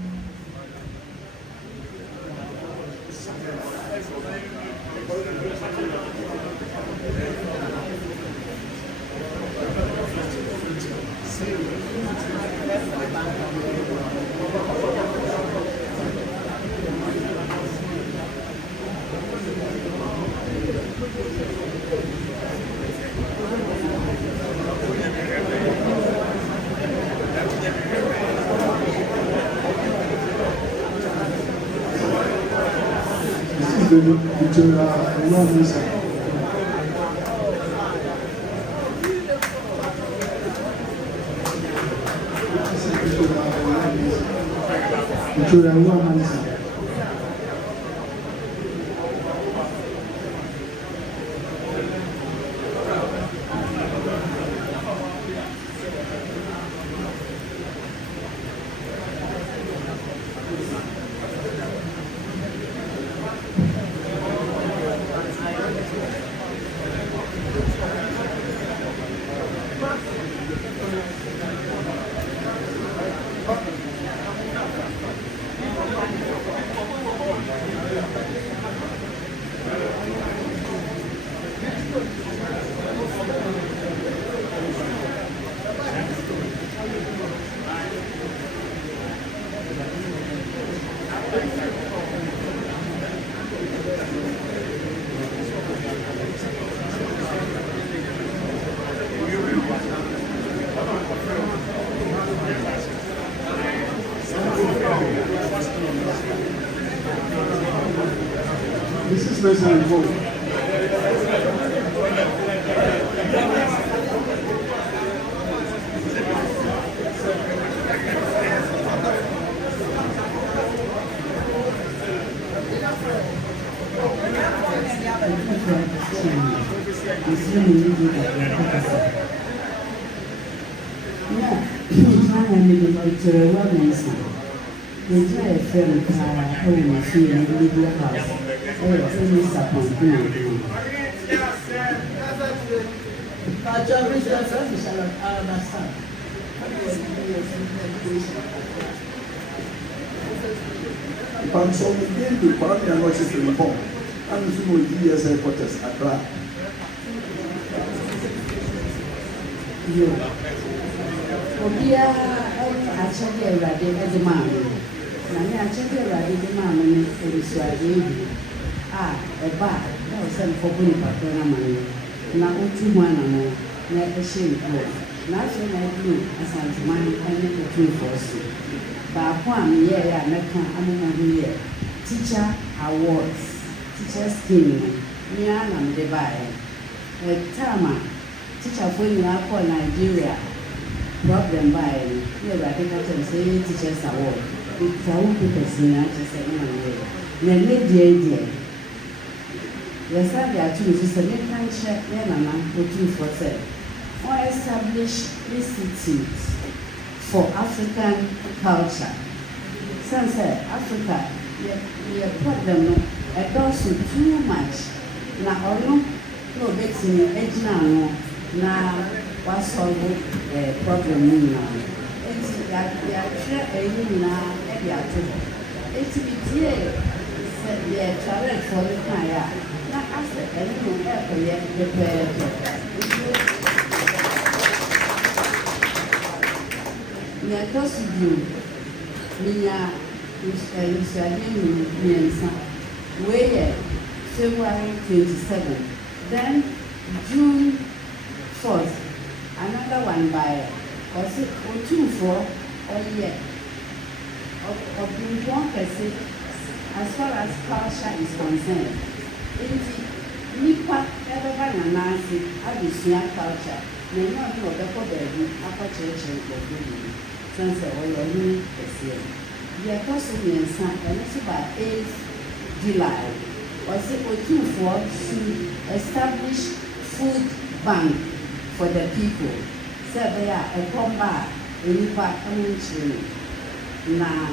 This is President Vote. So we came to Kwame and Watches to reform. And we will DSA headquarters at Accra. Obia achede awurade de maa me na me achede awurade de maa me esuade yi a eba na o se mfo boni papa na ma me na otu mu ana no na ehye nko na aso na edu asanteman ene otu force ba ko am ye ya meka amema hu ye teacher awards teacher scheme ni ana me de bae tama teacher for ni akọ Nigeria problem by you radical terms say teachers award it's a one person na just say na media yes I are two so say can share na na otu for say or establish institutes for African culture since Africa your problem no it does too much na ono no betting ejina no na was solve problem na it's ya share any na e ya to it's be there the travel for the kaya na after any no e ya to you miya is where February 27 then June 4th another one by was it 2 for a year of the one person as far as culture is concerned. Nipa everybody na nasi abisua culture na no no be ko baby akọ church ko go sense o yo ni ese the person mensa and so by 8 July was it 2 for to establish food bank for the people. So they are a combat in Pakamchi. Now,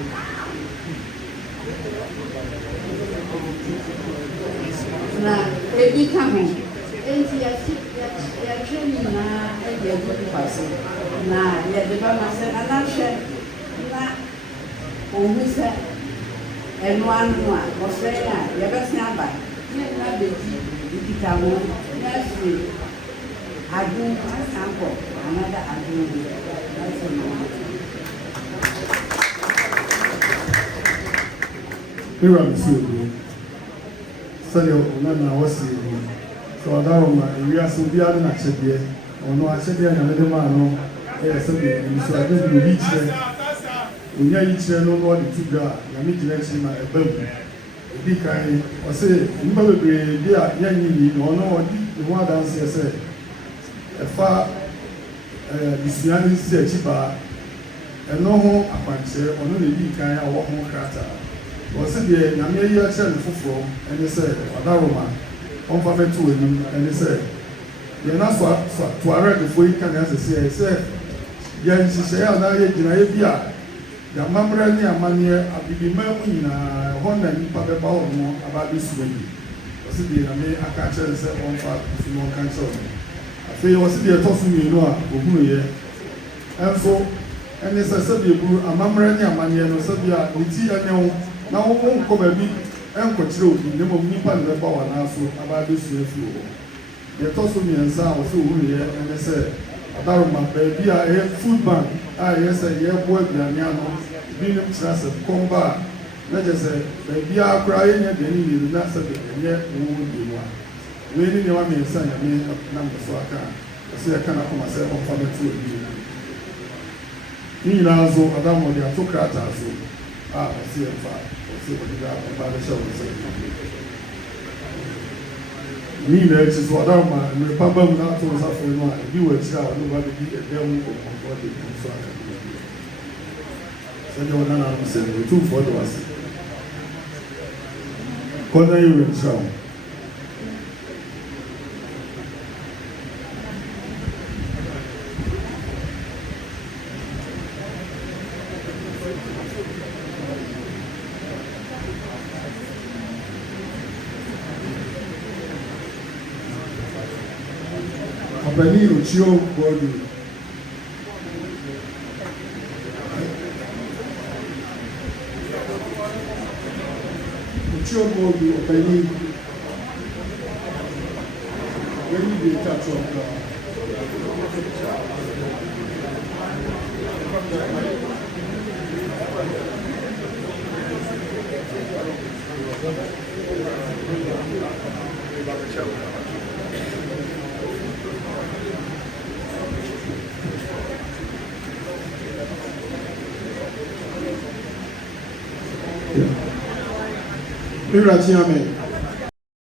every time, and you're training now, and you're good person. Now, you're the one said, and I'm sure that who said, and one was saying, you're best number. You're not the Kitamo, that's free. I do one sample, another I do. That's enough. Here I'm seeing you. I was seeing so that we are so the other natural here. Or no, I said, another man. Yes, so I didn't reach there. When you each know what the two are, I meet the next in my baby. Ebi kan ɔsɛ nipa bebree bi a yɛnyi yi na ɔno ɔdi ne ho adanseɛ sɛ ɛfa bisua ne sisi akyi baa ɛno ho akwankyerɛ ɔno na ebi kan a ɔwɔ ho krataa ɔsɛ deɛ nyame ayi akyerɛ ne foforɔ ɛne sɛ ɔdaroma ɔmfa bɛto anim ɛne sɛ yɛn aso toare adefoɔ yi ka ne asɛsɛ sɛ yɛn nhyehyɛeɛ anaa yɛ gyinaeɛ bi a yɛamammerɛ ne amanneɛ abibima mu nyinaa hɔ na nnipa bɛba hɔ no aba abɛsu ani ɔsɛ deɛ nyame aka kyerɛ sɛ ɔmfa so no ɔka kyerɛ no afei ɔsɛ deɛ ɛtɔ so mmienu a ɔhunuyɛ ɛnso ɛne sɛ sɛdeɛ buru amammerɛ ne amanneɛ no sɛdeɛ ne ti ɛnyɛ wo na wonkɔ baabi ɛnkɔkyerɛ obi na mmom nnipa ne bɛba wɔ anaa so aba abɛsu afiri hɔ deɛ ɛtɔ so mmiɛnsa a ɔsɛ ɔhunuyɛ ɛne sɛ adaroma baabi a ɛyɛ food bank a ɛyɛ sɛ yɛboa aduane ano binom kyerɛ sɛ kɔmba a na kyerɛ sɛ baabi a koraa yɛnyɛ deɛ ne mmienu na sɛ ɛnyɛ wɔwɔ mmienu a wei ne nneɛma mmiɛnsa nyame nam so aka a ɔsɛ yɛka no akoma sɛ ɔmfa bɛto abi ne nyinaa nso adam wɔde ato krataa so a ɔsɛ yɛmfa ɔsɛ wɔde da ɔba bɛhyɛ wo sɛ ne nyinaa akyi so ɔdaroma mmerepa ba mu na ato nsa fo no a ebi wɔ akyire a ɔno ba bɛdi ɛdan mu kɔkɔɔ de nso aka sɛdeɛ wɔnana no sɛ ɔtumfoɔ de wase kɔna yi wɔ nkyerɛ wo Ọ̀pẹ̀ni Ochio Gbọ́dù Ochio Gbọ́dù ọ̀pẹ̀ni wẹ́n ní ìdí ìtàtù ọ̀gá Mira, amen.